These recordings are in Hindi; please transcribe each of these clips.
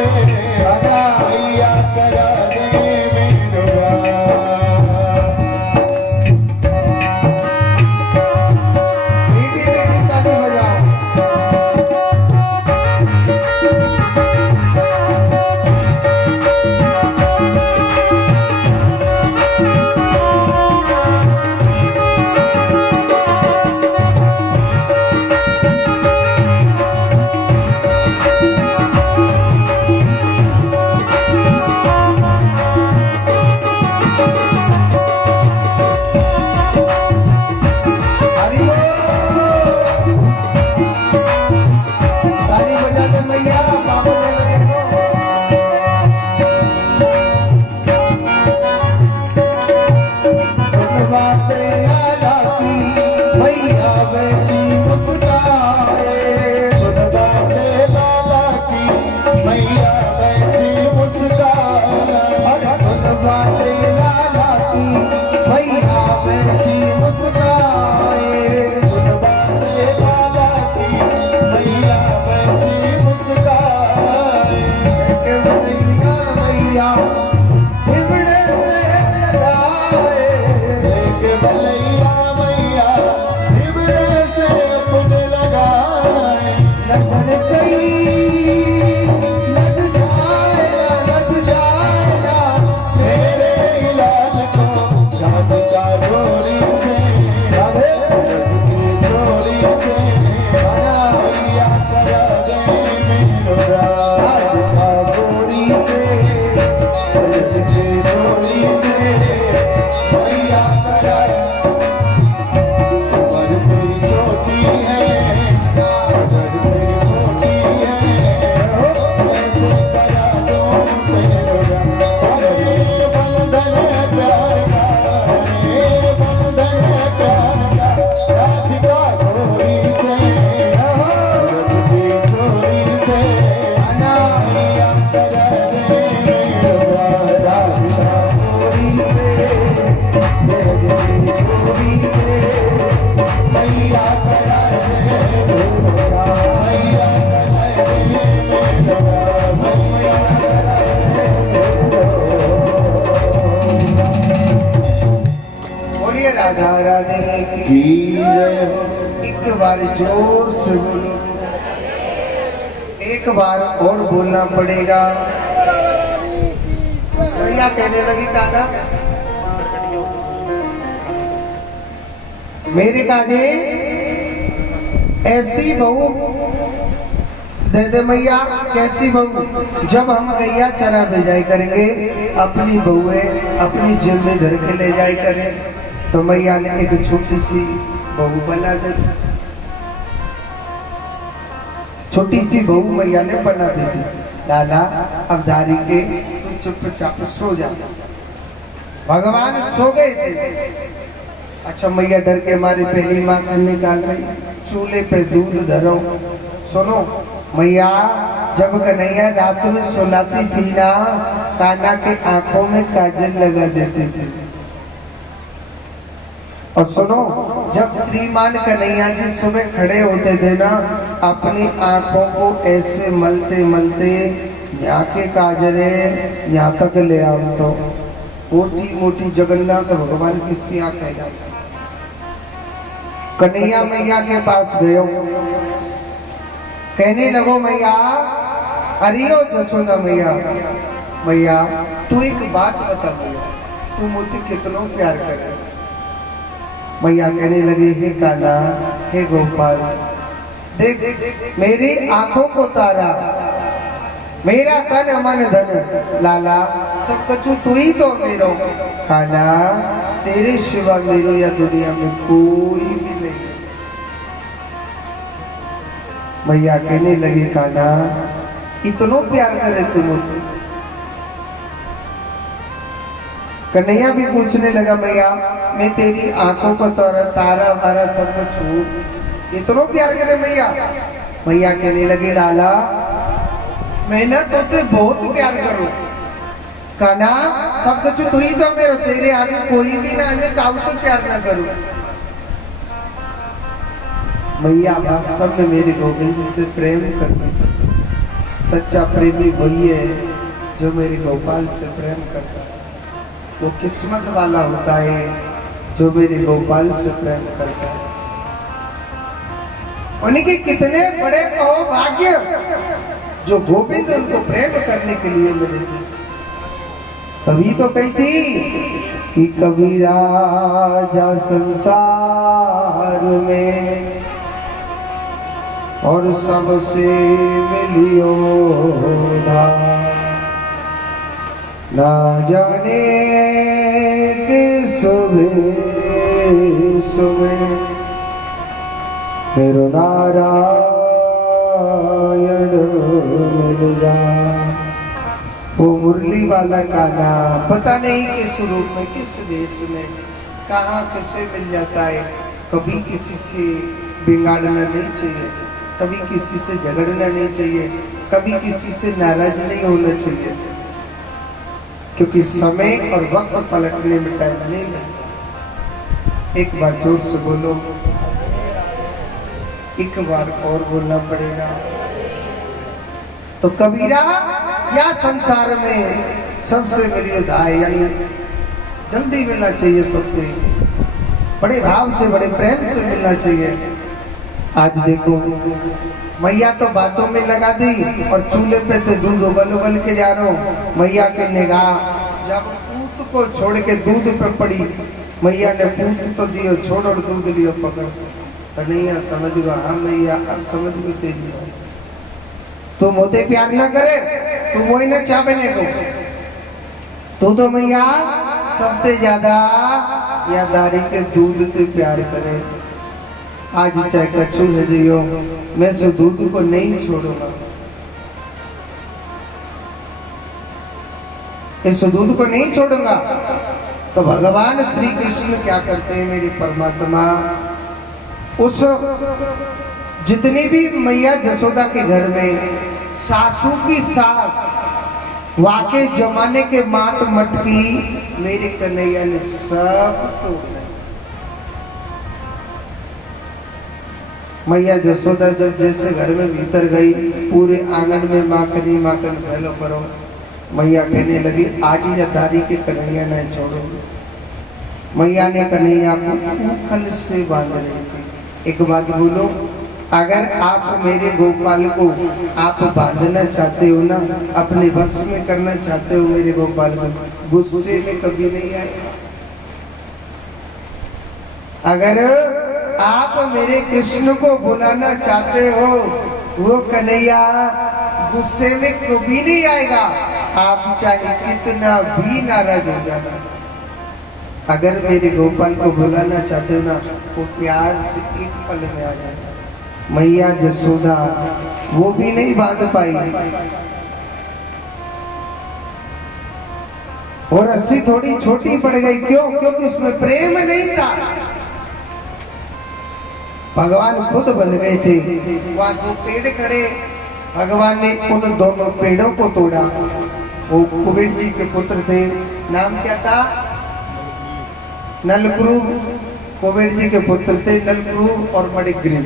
से मैया करा दे मेरो राधा रानी की जय। एक बार जोर से बोलो, एक बार और बोलना पड़ेगा। भैया कहने लगी काका मेरे काने ऐसी बहू दे दे मैया। कैसी बहू? जब हम गैया चरा भेजाई करेंगे अपनी बहुए अपनी जेब में धर के ले जाए करें तो मैया ने एक छोटी सी बहू बना दी। छोटी सी बहू मैया ने बना दी थी। दादा अब दारी के तुम चुपचाप सो जा। भगवान सो गए थे। अच्छा मैया डर के मारे पहली माँ निकाल रही, चूल्हे पे दूध धरो। सुनो मैया, जब कन्हैया रात में सुलाती थी ना, कान्हा के आंखों में काजल लगा देते थे। और सुनो, जब श्रीमान कन्हैया जी सुबह खड़े होते थे ना, अपनी आंखों को ऐसे मलते मलते यहाँ के काजरे यहाँ तक ले आओ तो मोटी मोटी जगन्नाथ भगवान की सी आंखें जाती। कन्हैया मैया के पास गयो, कहने लगो मैया, अरियो जसोदा मैया, मैया तू एक बात बता मैया, तू मुझे कितना प्यार करे। मैया कहने लगी, हे कान्हा, हे गोपाल, देख मेरी आंखों को तारा, मेरा तन मन धन, लाला सब कछु तू ही तो मेरो। कान्हा तेरे सिवा मेरो या दुनिया में कोई भी नहीं। मैया कहने लगी, कान्हा इतना प्यार करे तू मुझे। कन्हैया भी पूछने लगा, मैया मैं तेरी आंखों को तारा वारा सब कुछ हूँ, इतना प्यार करे मैया। मैया कहने लगी, लाला मैं ना तुझे बहुत प्यार करूं। कान्हा सब कुछ तू ही तो मेरो, तेरे आगे कोई भी ना आने काऊ तो प्यार ना करूं। मैया वास्तव में मेरे गोविंद से प्रेम करती, सच्चा प्रेमी वही है जो मेरे गोपाल से प्रेम करता है। वो किस्मत वाला होता है जो मेरे गोपाल से प्रेम करता है। उनके कितने बड़े अहोभाग्य जो गोविंद उनको प्रेम करने के लिए मिले थे। तभी तो कही थी कि कबीरा जा संसार में और सबसे मिलियो धाम, ना जाने किस वेश में मेरो नारायण मिल जा। वो मुरली वाला गाना पता नहीं किस रूप में, किस वेश में, कहाँ किसे मिल जाता है। कभी किसी से बिगाड़ना नहीं चाहिए, कभी किसी से झगड़ना नहीं चाहिए, कभी किसी से नाराज नहीं होना चाहिए, क्योंकि समय और वक्त पलटने में टाइम नहीं लगता। एक बार जोर से बोलो, एक बार और बोलना पड़ेगा। तो कबीरा या संसार में सबसे मेरी दाय, यानी जल्दी मिलना चाहिए, सबसे बड़े भाव से, बड़े प्रेम से मिलना चाहिए। आज देखो मैया तो बातों में लगा दी और चूल्हे पे तो दूध उबल उबल के जा रहा हूँ। मैया की निगाह जब पूत को छोड़ के दूध पे पड़ी, मैया ने पूत तो दियो छोड़ और दूध लियो पकड़। कन्हैया समझ गया, हाँ मैया अब समझ गई तेरी। तुम होते प्यार ना करे, तुम वही ना चाहने को। तू तो मैया सबसे ज्यादा यादारी के दूध से प्यार करे। आज चाहे कच्चू से दियो, मैं से दूध को नहीं छोड़ूंगा, इस दूध को नहीं छोड़ूंगा। तो भगवान श्री कृष्ण क्या करते हैं, मेरी परमात्मा उस जितनी भी मैया जसोदा के घर में सासू की सास वाके जमाने के माट मटकी मेरे कन्हैया ने सब तोड़। मैया जसोदा जब जैसे घर में भीतर गई, पूरे आंगन में माखनी माखन फैलो करो। मैया कहने लगी आज ही दारी के कन्हैया न छोड़ो। मैया ने कन्हैया को उखल से बांध रही थी। एक बात बोलो, अगर आप मेरे गोपाल को आप बांधना चाहते हो ना, अपने वश में करना चाहते हो मेरे गोपाल को, गुस्से में कभी नहीं आएगा। अगर आप मेरे कृष्ण को बुलाना चाहते हो, वो कन्हैया गुस्से में कभी नहीं आएगा, आप चाहे कितना भी नाराज हो जाना। अगर मेरे गोपाल को बुलाना चाहते हो ना, वो प्यार से एक पल में आ जाएगा। मैया जसोदा वो भी नहीं बांध पाई, और रस्सी थोड़ी छोटी पड़ गई। क्यों? क्योंकि उसमें प्रेम नहीं था। भगवान खुद बन गए थे। वहां दो पेड़ खड़े, भगवान ने उन दोनों पेड़ों को तोड़ा। वो कुबेर जी के पुत्र थे, नाम क्या था? नलकुरु। कुबेर जी के पुत्र थे नलकुरु और मणिग्रीव।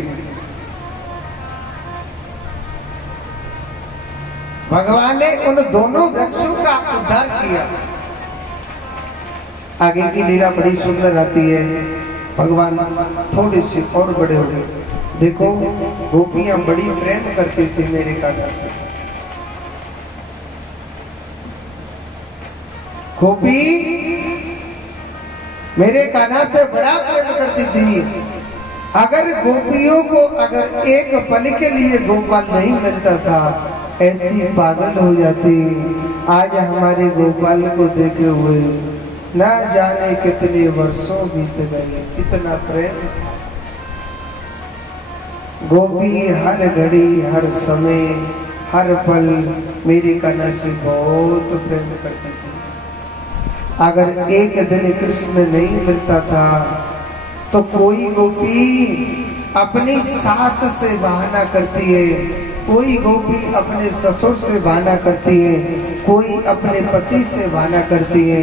भगवान ने उन दोनों वृक्षों का उद्धार किया। आगे की लीला बड़ी सुंदर आती है। भगवान थोड़े से और बड़े हो गए। देखो गोपियां बड़ी प्रेम करती थी मेरे कान्हा से। गोपी मेरे कान्हा से बड़ा प्रेम करती थी। अगर गोपियों को अगर एक पल के लिए गोपाल नहीं मिलता था, ऐसी पागल हो जाती। आज हमारे गोपाल को देखे हुए ना जाने कितने वर्षों बीत गए, इतना प्रेम। गोपी हर घड़ी, हर समय, हर पल मेरे कान्हा से बहुत प्रेम करती थी। अगर एक दिन कृष्ण नहीं मिलता था तो कोई गोपी अपनी सास से बहाना करती है, कोई गोपी अपने ससुर से बहाना करती है, कोई अपने पति से बहाना करती है।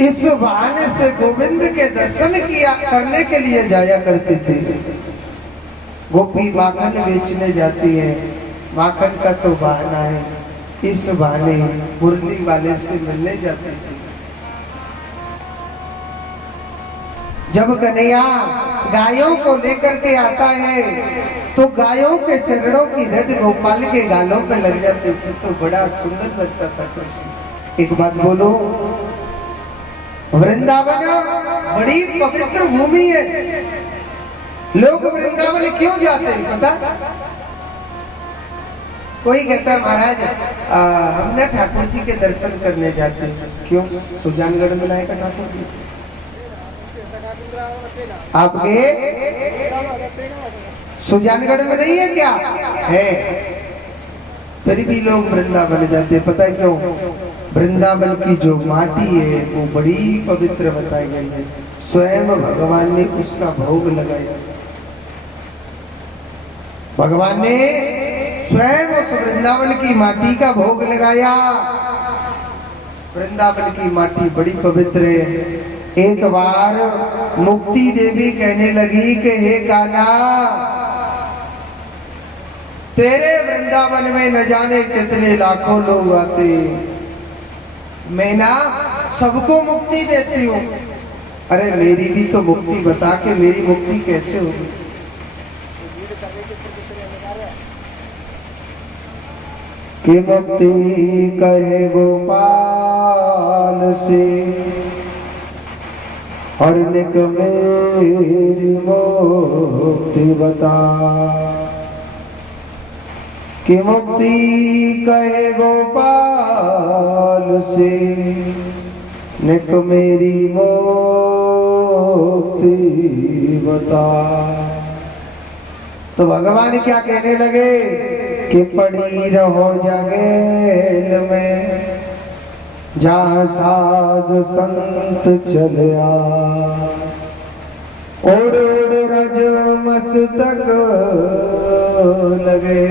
इस बहाने से गोविंद के दर्शन किया करने के लिए जाया करती थी। गोपी माखन बेचने जाती है, माखन का तो बहाना है, इस बहाने मुरली वाले से मिलने जाते थे। जब कन्हैया गायों को लेकर के आता है तो गायों के चरणों की रज गोपाल के गालों पे लग जाती थी, तो बड़ा सुंदर लगता था कृष्ण। एक बात बोलो, वृंदावन बड़ी पवित्र भूमि है। लोग वृंदावन क्यों जाते हैं पता? कोई कहता है महाराज हम ना ठाकुर जी के दर्शन करने जाते हैं। क्यों? सुजानगढ़ में लाएगा ठाकुर जी आपके? सुजानगढ़ में नहीं है क्या? है। फिर भी लोग वृंदावन जाते हैं। पता है क्यों? वृंदावन की जो माटी है वो बड़ी पवित्र बताई गई है। स्वयं भगवान ने उसका भोग लगाया। भगवान ने स्वयं उस वृंदावन की माटी का भोग लगाया। वृंदावन की माटी बड़ी पवित्र है। एक बार मुक्ति देवी कहने लगी कि हे कान्हा, तेरे वृंदावन में न जाने कितने लाखों लोग आते, मैं ना सबको मुक्ति देती हूँ। अरे मेरी भी तो मुक्ति बता के मेरी मुक्ति कैसे होगी? कि मुक्ति कहे गोपाल से और निक मेरी मुक्ति बता। कि मुक्ति कहे गोपाल से निक मेरी मुक्ति बता। तो भगवान क्या कहने लगे कि पड़ी रहो जगेल में जहाँ साधु संत चलिया, उड़ उड़ रज मस्तक लगे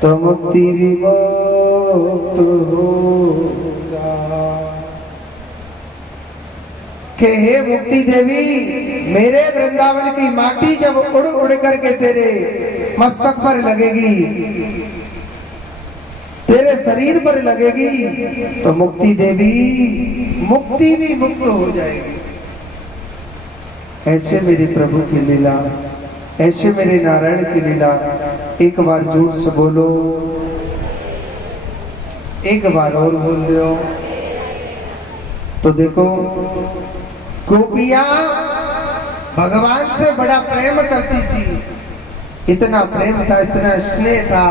तो मुक्ति विमुक्त होगा। कि हे मुक्ति देवी, मेरे वृंदावन की माटी जब उड़ उड़ करके तेरे मस्तक पर लगेगी, तेरे शरीर पर लगेगी, तो मुक्ति देवी मुक्ति भी मुक्त हो जाएगी। ऐसे मेरे प्रभु की लीला, ऐसे मेरे नारायण की लीला। एक बार जोर से बोलो, एक बार और बोल दो। तो देखो, गोपियां भगवान से बड़ा प्रेम करती थी। इतना प्रेम था, इतना स्नेह था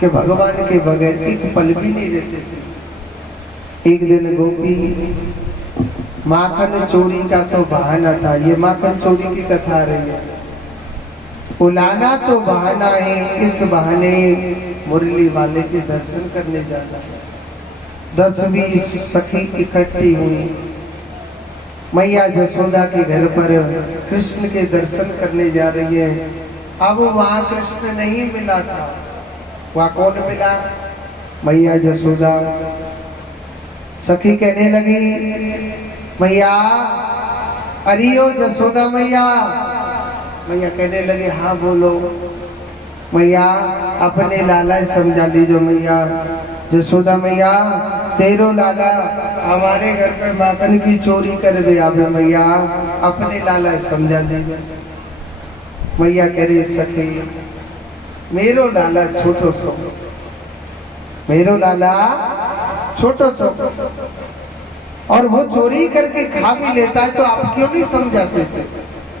कि भगवान के बगैर एक पल भी नहीं रहते थे। एक दिन गोपी माखन चोरी का तो बहाना था, ये माखन चोरी की कथा रही है। उलाना तो बहाना है, इस बहाने मुरली वाले के दर्शन करने जाना है। 10-20 सखी इकट्ठी हुई, मैया जसोदा के घर पर कृष्ण के दर्शन करने जा रही है। अब वहां कृष्ण नहीं मिला था। वहां कौन मिला? मैया जसोदा। सखी कहने लगी, मैया, अरियो जसोदा मैया। मैया कहने लगे, हाँ बोलो। मैया अपने लाला समझा लीजो। मैया जसोदा मैया, तेरो लाला हमारे घर पे माखन की चोरी कर दे आवे। मैया अपने लाला समझा लीजो। मैया कह रही, सखी मेरो लाला छोटो सो, मेरो लाला छोटो सो, और वो चोरी करके खा भी लेता है, तो आप क्यों नहीं समझाते थे?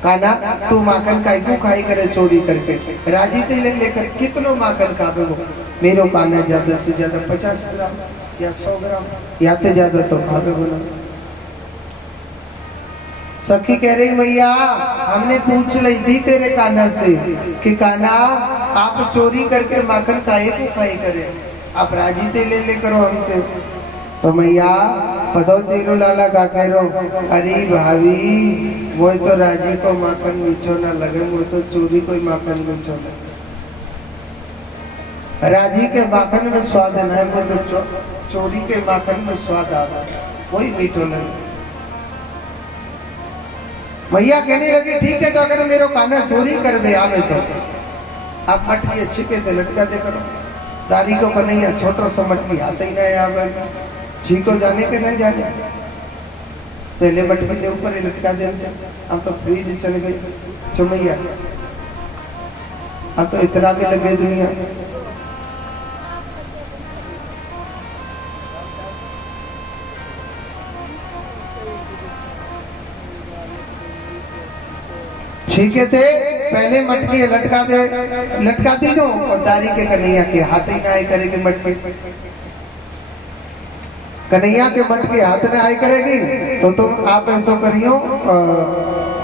काना तू माखन का क्यों खाई करे चोरी करके? राजी थे लेकर कितनो माखन खावे वो? मेरो काना ज्यादा से ज्यादा 50 ग्राम या 100 ग्राम, या तो ज्यादा तो खावे बोलो। सखी कह रही, मैया हमने पूछ ली थी तेरे काना से कि काना आप चोरी करके माखन खाए को खाई करे, आप राजी थे ले करो हमसे। तो मैया पदो तेरो लाला का कह रो, अरे भाभी वो तो राजी को माखन मीठो ना लगे, वो तो चोरी कोई माखन मीठो ना। राजी के माखन में स्वाद न है, वो तो चोरी के माखन में स्वाद आता है, वही मीठो लगे। मैया कहने लगी, ठीक है तो अगर मेरो काना चोरी कर दे आवे आप मटकी अच्छी के थे लटका दे करो। दारी को कन्हैया छोटो सा मटकी हाथ ही नहीं आवे, जी को जाने के नहीं जाने, पहले मटकी के ऊपर ही लटका दे। अब तो फ्रीज चल गई चुमैया, अब तो इतना भी लगे दुनिया। ठीक है थे पहले मटकी लटका दी दो और दारी के कन्हैया के हाथ ही ना आए करेगी मटकी। कन्हैया के मटकी हाथ ना आए करेगी तो तुम आप ऐसा करियो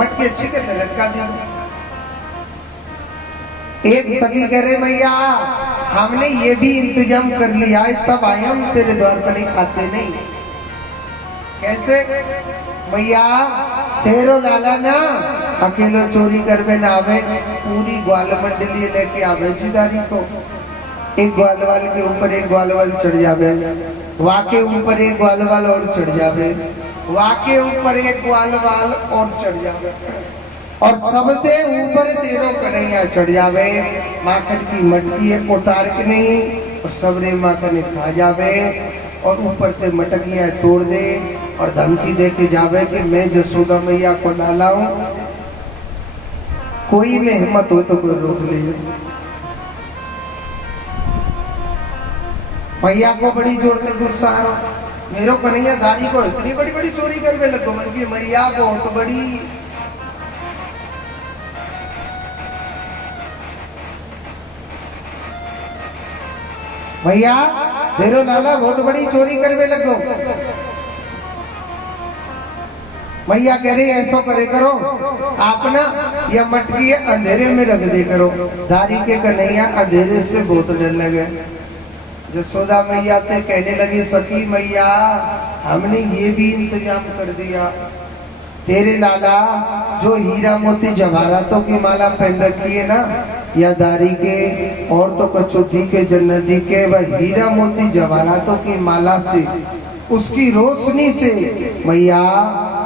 मटकी अच्छी के लटका दियो। एक सखी कह रहे मैया हमने ये भी इंतजाम कर लिया है तब आए हम तेरे द्वार पर नहीं आते नहीं। कैसे मैया तेरो लाला ना अकेलो चोरी करवे ना आवे, पूरी ग्वाल मंडली लेके आवे जिदारी को। एक ग्वालवाल के ऊपर एक ग्वालवाल चढ़ जावे, वाके ऊपर एक ग्वालवाल और चढ़ जावे, वाके ऊपर एक ग्वालवाल और चढ़ जावे और सबसे ऊपर तेरो कन्हैया चढ़ जावे। माखन की मटकी है उतार के नहीं और सबरे माखन खा जावे और ऊपर से मटकिया तोड़ दे और धमकी दे के जावे कि मैं जसोदा मैया को ना लाऊं। कोई में हिम्मत हो तो कोई रोक ले। मैया को बड़ी जोर से गुस्सा आ, मेरो कन्हैया दारी को इतनी बड़ी बड़ी चोरी करने लगो मन की मैया को तो बड़ी। भैया तेरो लाला बहुत बड़ी चोरी करने लगो। मैया कह रही ऐसा करे करो आप ना यह मटकी अंधेरे में रख दे करो। दारी के कन्हैया अंधेरे से बहुत डर लगे। जसोदा मैया ते कहने लगी सखी मैया हमने ये भी इंतजाम कर दिया, तेरे लाला जो हीरा मोती जवाहरातों की माला पहन रखी है ना या दारी के और तो कचौथी के जन्नती के वह हीरा मोती जवाहरातों की माला से उसकी रोशनी से मैया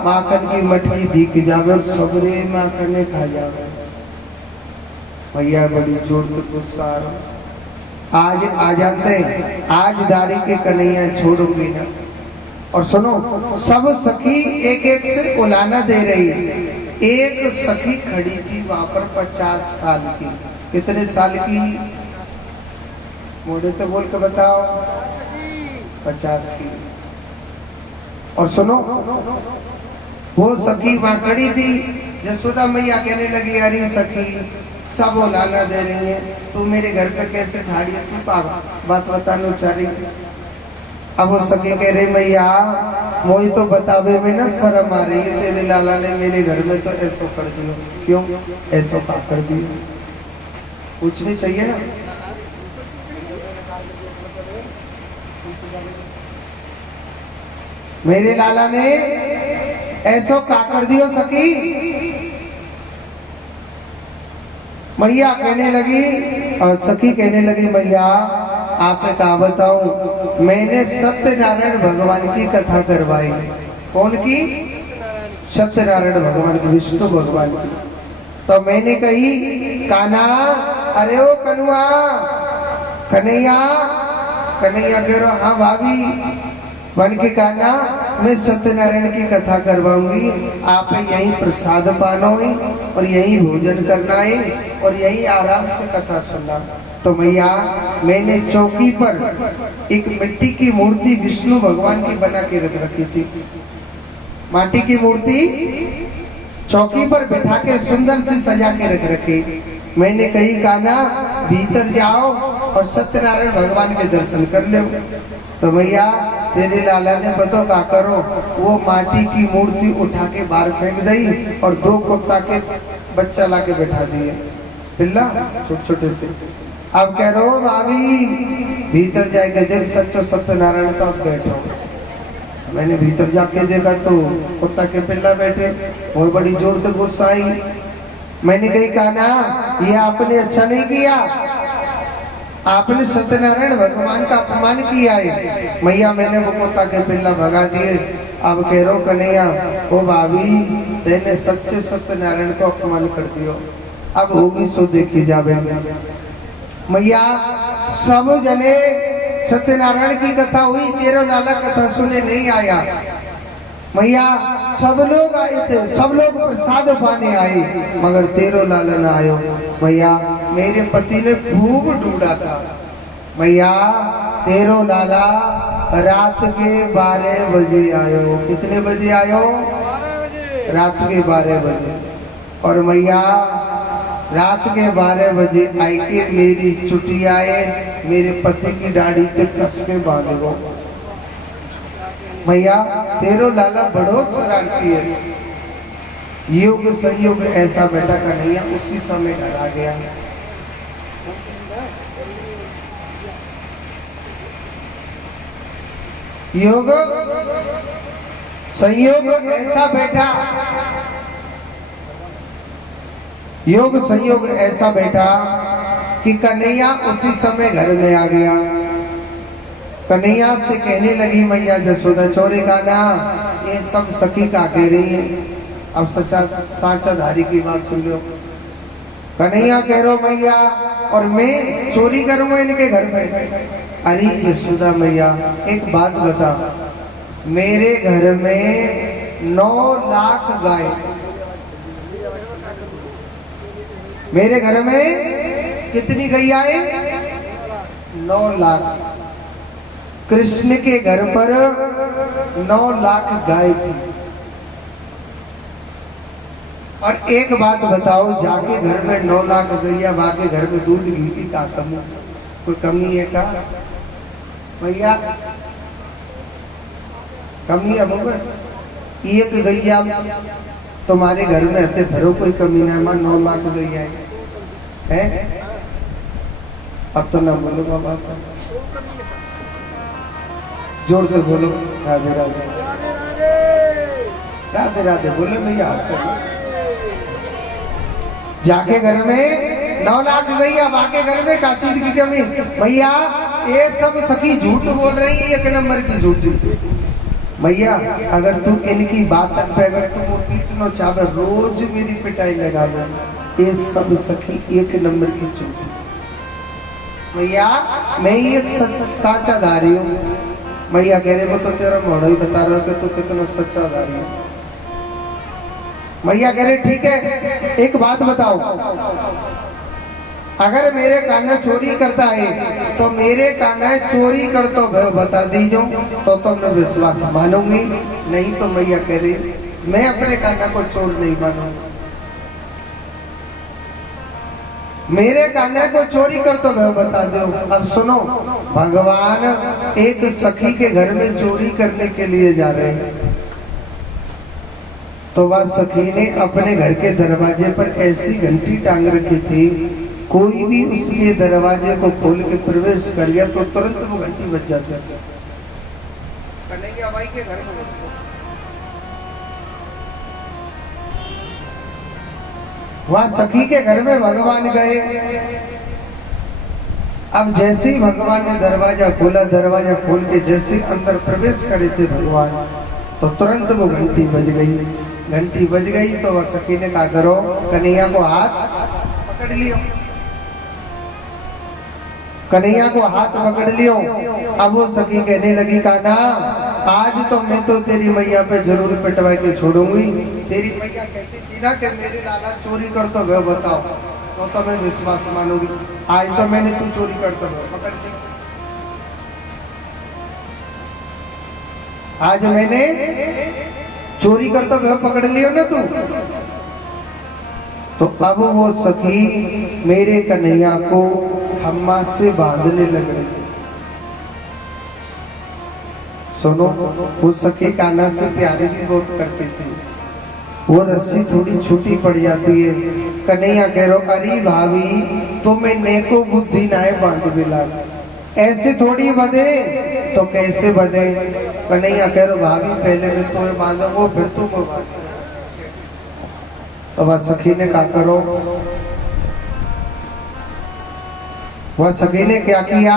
माखन की मटकी दिख जावे और सबरे माखन खा जावे। मैया बड़ी जोर से गुस्सा आज आ जाते आज दारी के कन्हैया छोड़ूंगी ना। और सुनो सब सखी एक एक से उलाना दे रही। एक सखी खड़ी थी वहां पर 50 साल की। कितने साल की मोड़े तो बोल के बताओ 50 की। और सुनो वो सखी वहां खड़ी थी। जसोदा मैया कहने लगी अरे सखी सब उलाना दे रही है, तू मेरे घर पे कैसे ठाड़ी है, तू बात बताना चाह रही। अब वो सखी कह रही मैया मुझे तो बतावे में ना शर्म आ रही है, तेरे लाला ने मेरे घर में तो ऐसा कर दिया। क्यों ऐसा का कर दिया पूछनी चाहिए ना। मेरे लाला ने ऐसा का कर दियो सखी। मैया कहने लगी और सखी कहने लगी मैया आप क्या बताऊं, मैंने सत्यनारायण भगवान की कथा करवाई। कौन की? सत्यनारायण भगवान की, विष्णु भगवान की। तो मैंने कही काना अरे ओ कनुआ कन्हैया। कन्हैया कह रहा हाँ भाभी। वन के काना मैं सत्यनारायण की कथा करवाऊंगी, आप यहीं प्रसाद पाना है और यहीं भोजन करना है और यहीं आराम से कथा सुनना। तो मैया मैंने चौकी पर एक मिट्टी की मूर्ति विष्णु भगवान की बना के रख रखी थी। माटी की मूर्ति चौकी पर बिठा के सुंदर से सजा के रख रखी। मैंने कही काना भीतर जाओ और सत्यनारायण भगवान के दर्शन कर लो। तो भैया तेरे लाला ने बताओ क्या करो, वो माटी की मूर्ति उठा के बाहर फेंक दी और 2 कुत्ता के बच्चा ला के बैठा दिए, पिल्ला छोटे छोटे से। अब कह रहे हो भाभी भीतर जाके देख सच्चो सत्यनारायण तो अब बैठो। मैंने भीतर जाके देखा तो कुत्ता के पिल्ला बैठे। बहुत बड़ी जोर से गुस्सा आई। मैंने कही कहा ना ये आपने अच्छा नहीं किया, आपने सत्यनारायण भगवान का अपमान किया है। मैया मैंने वो कुत्ता के पिल्ला भगा दिए। अब कह रो कन्हैया ओ भाभी तेने सच्चे सत्यनारायण को अपमान कर दियो, अब होगी सो देखी जावे। मैया सब जने सत्यनारायण की कथा हुई, तेरो लाला कथा सुने नहीं आया। मैया सब लोग आए थे, सब लोग प्रसाद पाने आए, मगर तेरो लाला ना आयो। मैया मेरे पति ने खूब ढूंढा था। मैया तेरो लाला रात के 12 बजे आयो। कितने बजे आयो? रात के 12 बजे। और मैया रात के 12 बजे आई के मेरी चुटियाए मेरे पति की दाढ़ी पे कस के बांधो। मैया तेरो लाला बड़ो शरारती है। युग संयोग ऐसा बेटा कन्हैया उसी समय घर आ गया। योग संयोग ऐसा बैठा, योग संयोग ऐसा बैठा कि कन्हैया उसी समय घर में आ गया। कन्हैया से कहने लगी मैया जसोदा चोरी का ना, ये सब सखी का कह रही है। अब सच्चा साचा धारी की बात सुन लो। कन्हैया कह रो मैया और मैं चोरी करूंगा इनके घर में। अरे यशोदा मैया एक बात बता, मेरे घर में 9 लाख गाय, मेरे घर में कितनी गैयाएं? 9 लाख। कृष्ण के घर पर 9 लाख गाय थी। और एक बात बताओ, जाके घर में 9 लाख गैया, बाके घर में दूध घी की का कमी, कोई कमी है का? भैया कमी है बाबा, एक गैया तुम्हारे घर में आते भरो कोई कमी ना, मां 9 लाख गैया है। अब तो ना बोलो बाबा, जोर से बोलो राधे राधे राधे राधे बोले भैया। जाके घर में 9 लाख गैया, बाके घर में का चीज की कमी? भैया ये सब सखी झूठ बोल रही है, 1 नंबर की झूठी। भैया अगर तू इनकी बात पे अगर तुम पीटना चाहे, रोज मेरी पिटाई लगा लो, ये सब सखी 1 नंबर की झूठी। भैया मैं ही एक साचा धारी हूँ। भैया कह रहे वो तो तेरा मोड़ो ही बता रहा कि तू कितना सच्चा धारी है। भैया कह रहे ठीक है, एक बात बताओ, अगर मेरे कान्हा चोरी करता है तो मेरे कान्हा चोरी कर तो बता दीजो तो तुमने विश्वास मानूंगी, नहीं तो मैया कह रही मैं अपने कान्हा को चोर नहीं मानूंगा। मेरे कान्हा को चोरी कर तो बता दो। अब सुनो, भगवान एक सखी के घर में चोरी करने के लिए जा रहे हैं, तो वह सखी ने अपने घर के दरवाजे पर ऐसी घंटी टांग रखी थी, कोई भी उसके दरवाजे को खोल के प्रवेश कर गया तो तुरंत वो घंटी बज जाती थी। कन्हैया बाई के घर में वहां सखी के घर में भगवान गए। अब जैसे ही भगवान ने दरवाजा खोला, दरवाजा खोल के जैसे अंदर प्रवेश करे थे भगवान, तो तुरंत वो घंटी बज गई। घंटी बज गई तो वह सखी ने कहा करो, कन्हैया को हाथ पकड़ लियो, कन्हैया को हाथ पकड़ लियो। अब वो सखी कहने लगी कान्हा आज तो मैं तो तेरी मैया पे जरूर पिटवा के छोड़ूंगी। तेरी मैया कहती थी ना कि मेरे लाला चोरी कर तो वह बताओ, तो मैं विश्वास मानूंगी। आज तो मैंने तू चोरी कर तो पकड़ ली, आज मैंने चोरी कर तो वह पकड़ लियो ना तू। तो अब वो सखी मेरे कन्हैया को हम्मा से बांधने लग रही थी। सुनो, वो सखी कान्हा से प्यार भी बहुत करती थी। वो रस्सी थोड़ी छोटी पड़ जाती है। कन्हैया कह रो अरे भाभी तुम्हें नेको बुद्धि नाय बांध मिला, ऐसे थोड़ी बधे तो कैसे बधे? कन्हैया कह रो भाभी पहले मैं तुम्हें बांधूंगा फिर तुम बांधो। तो वह सखी ने क्या करो, वह सखी ने क्या किया,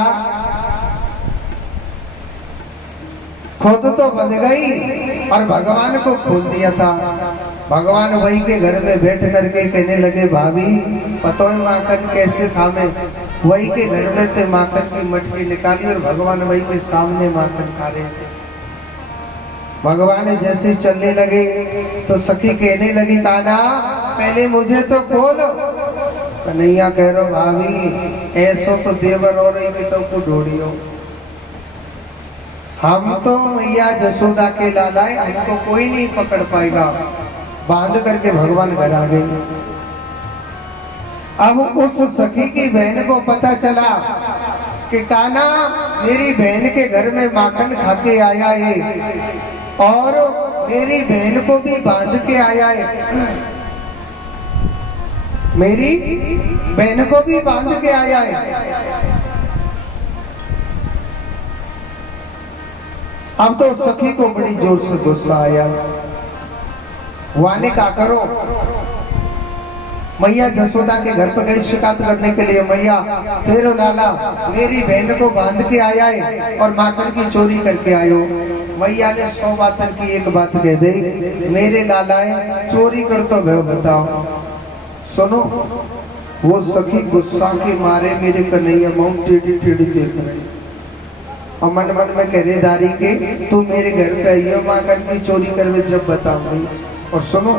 खुद तो बंध गई और भगवान को खोल दिया था। भगवान वही के घर में बैठ करके कहने लगे भाभी पतोई माखन कैसे थामे? वही के घर में थे, माखन की मटकी निकाली और भगवान वही के सामने माखन खा रहे थे। भगवान जैसे चलने लगे तो सखी कहने लगी, कान्हा पहले मुझे तो खोलो। कन्हैया कह रहा, भाभी ऐसो तो देवर और रही कि तुमको ढूंढियो, हम तो मैया जसोदा के लालाए, हमको कोई नहीं पकड़ पाएगा। बांध करके भगवान घर आ गए। अब उस सखी की बहन को पता चला कि कान्हा मेरी बहन के घर में माखन खा के आया है और मेरी बहन को भी बांध के आया है, मेरी बहन को भी बांध के आया है। अब तो सखी को बड़ी जोर से गुस्सा आया। वाने का करो, मैया जसोदा के घर पर गई शिकायत करने के लिए, मैया तेरो लाला मेरी बहन को बांध के आया है और माखन की चोरी करके आयो। मैया ने 100 बातन की एक बात कह दे, मेरे लालाए चोरी कर तो गए, बताओ। सुनो, वो सखी गुस्सा के मारे मेरे कन्हैया मुंह टेढ़ी टेढ़ी देख रही और मन मन में कहरेदारी के, तू मेरे घर पे आइयो माखन की चोरी करवे जब बताऊंगी। और सुनो,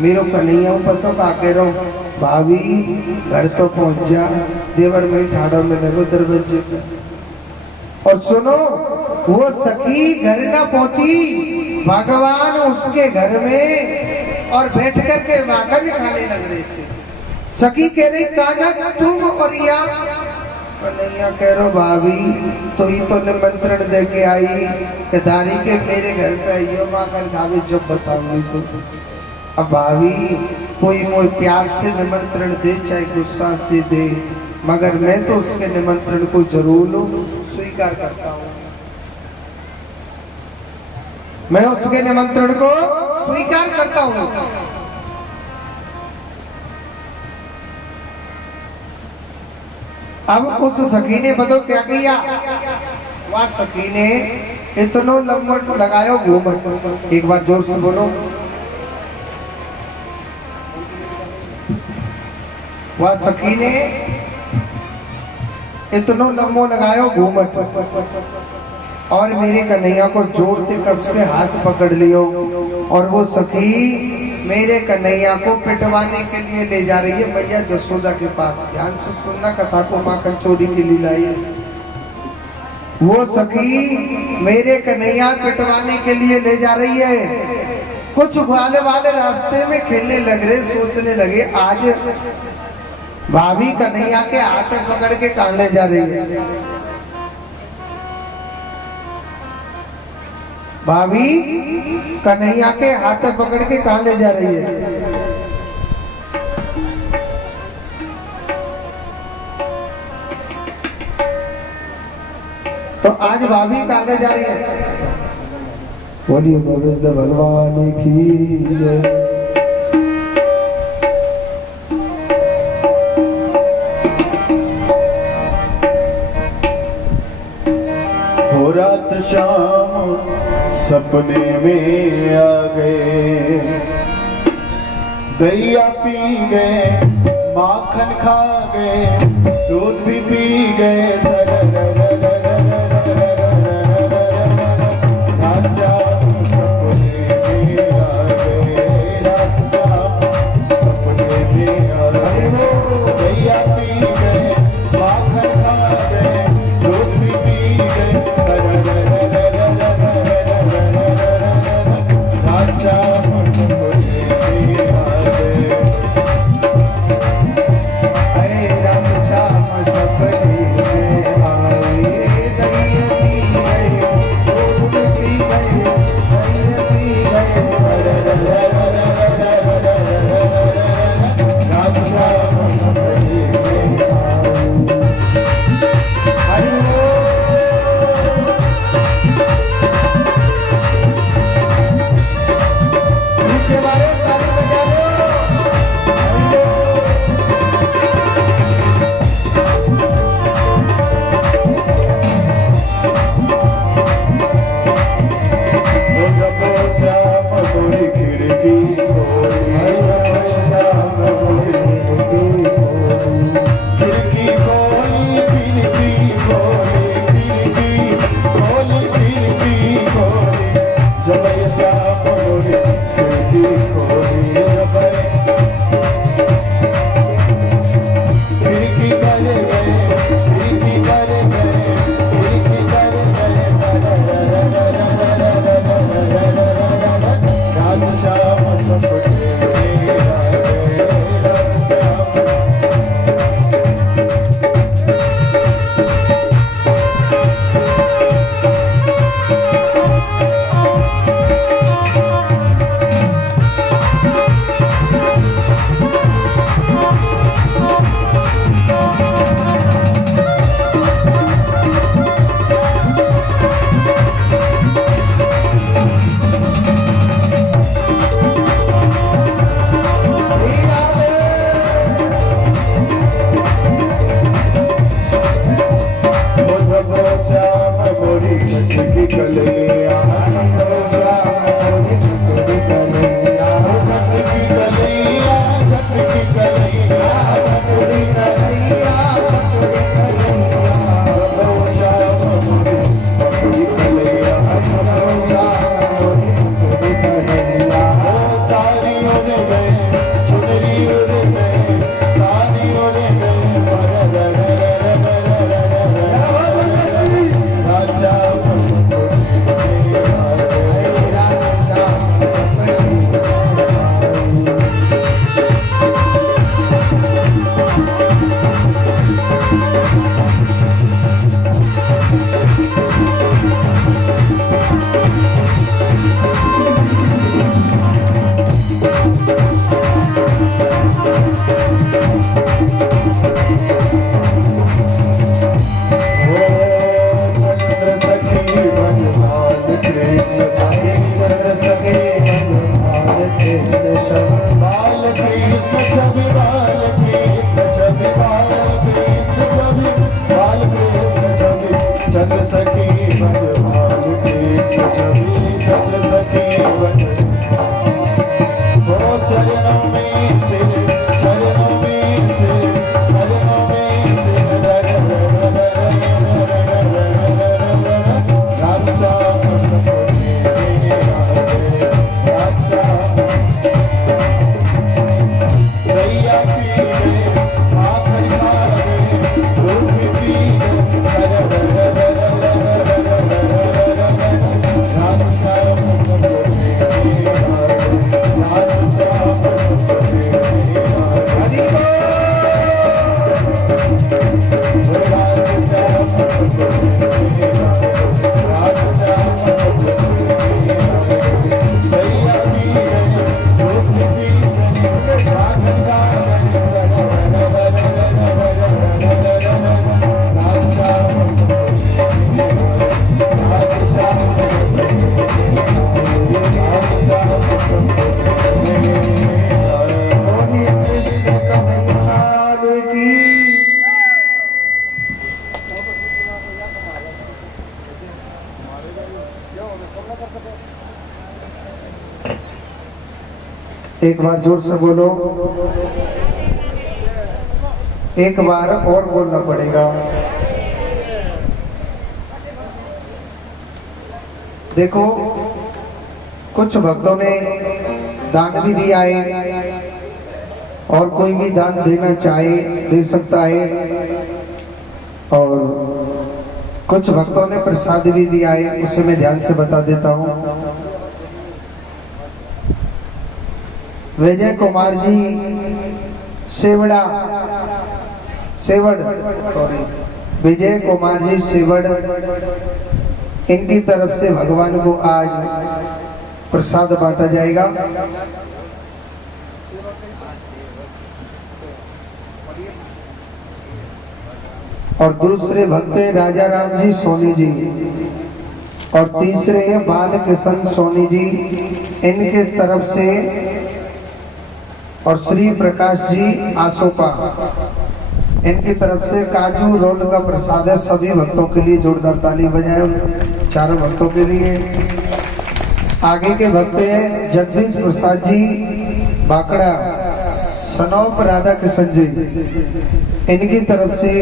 मेरो कन्हैया पतो का कह रहा, भाभी घर तो पहुंच जा, देवर में ठाड़ो में लगो दरवाजे पे। और सुनो, वो सखी घर ना पहुंची, भगवान उसके घर में और बैठ कर के माखन खाने लग रहे थे। सखी कह रही, कान्हा तुम और या? कन्हैया कह रहा, भाभी तो ही तो निमंत्रण दे के आई कि दारी के मेरे घर पे आइयो माखन खावे जब बताऊंगी तो। अब भाभी कोई मोए प्यार से निमंत्रण दे चाहे गुस्सा से दे, मगर मैं तो उसके निमंत्रण को जरूर स्वीकार करता हूँ, मैं उसके निमंत्रण को स्वीकार करता हूँ। अब उस सखी ने बतो क्या किया, वह सखी ने इतनो लम्बट लगायो घूमट। एक बार जोर से बोलो, वह सखी ने इतनो लम्बो लगायो घूमट और मेरे कन्हैया को जोर से कस के हाथ पकड़ लियो और वो सखी मेरे कन्हैया को पिटवाने के लिए ले जा रही है मैया जसोदा के पास। ध्यान से सुनना कथा को, माखन चोरी की लीला है। वो सखी मेरे कन्हैया पिटवाने के लिए ले जा रही है। कुछ वाले वाले रास्ते में खेलने लग रहे, सोचने लगे आज भाभी कन्हैया के हाथ पकड़ के कहां ले जा रही है। भाभी कन्हैया के हाथ पकड़ के कहां ले जा रही है। तो आज भाभी कहां ले जा रही है। बोलिए गोविंद भगवान की जय। रात शाम सपने में आ गए, दैया पी गए, माखन खा गए, दूध भी पी गए, राजा सपने में आ गए, राजा सपने में आ गए, दैया पी गए, माखन खा गए, दूध भी पी गए, राम श्याम सपने में आए। श्याम मोरी कटकी कलैया कटकी कलैया एक बार जोर से बोलो, एक बार और बोलना पड़ेगा। देखो कुछ भक्तों ने दान भी दिया है और कोई भी दान देना चाहे दे सकता है, और कुछ भक्तों ने प्रसाद भी दिया है, उसे मैं ध्यान से बता देता हूँ। विजय कुमार जी सेवड़, विजय कुमार जी सेवड़, इनकी तरफ से भगवान को आज प्रसाद बांटा जाएगा। और दूसरे भक्त हैं राजा राम जी सोनी जी, और तीसरे हैं बालकिशन सोनी जी, इनके तरफ से, और श्री प्रकाश जी आसोपा, इनकी तरफ से काजू रोल का प्रसाद है। सभी भक्तों के लिए जोरदार ताली बजाएं, चारों भक्तों के लिए। आगे के भक्त हैं जगदीश प्रसाद जी बाकड़ा, सनौप राधा कृष्ण जी, इनकी तरफ से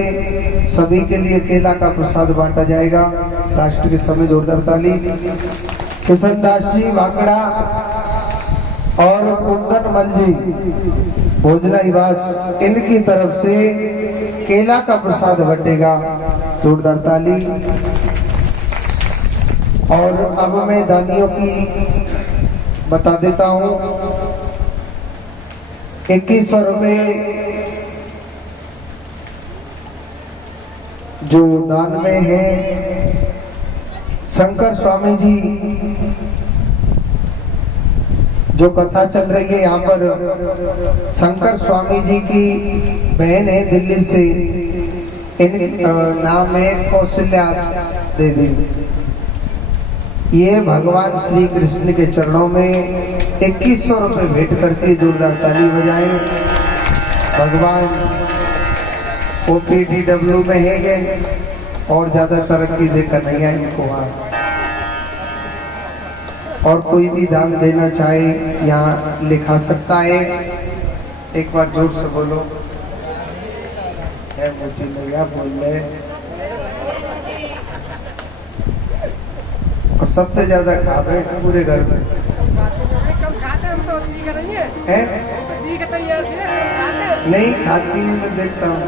सभी के लिए केला का प्रसाद बांटा जाएगा। राष्ट्र के समय जोरदार ताली। किशन दास जी बाकड़ा और कुंदन मल जी भोजला निवास, इनकी तरफ से केला का प्रसाद बटेगा। जोरदार ताली। और अब मैं दानियों की बता देता हूँ। 2100 रुपये जो दान में है, शंकर स्वामी जी जो कथा चल रही है यहाँ पर, शंकर स्वामी जी की बहन है दिल्ली से, इन नाम है कौशल्या देवी। ये भगवान श्री कृष्ण के चरणों में 2100 रुपये भेंट करती है। जोरदार ताली बजाएं। भगवान OPDW में है ये, और ज्यादा तरक्की दे कन्हैया इनको वहाँ। और कोई भी दान देना चाहे यहाँ लिखा सकता है। एक बार जोर से बोलो, है मोती भैया बोल रहे। और सबसे ज्यादा खा गए पूरे घर में है? नहीं खाती हूँ, मैं देखता हूँ।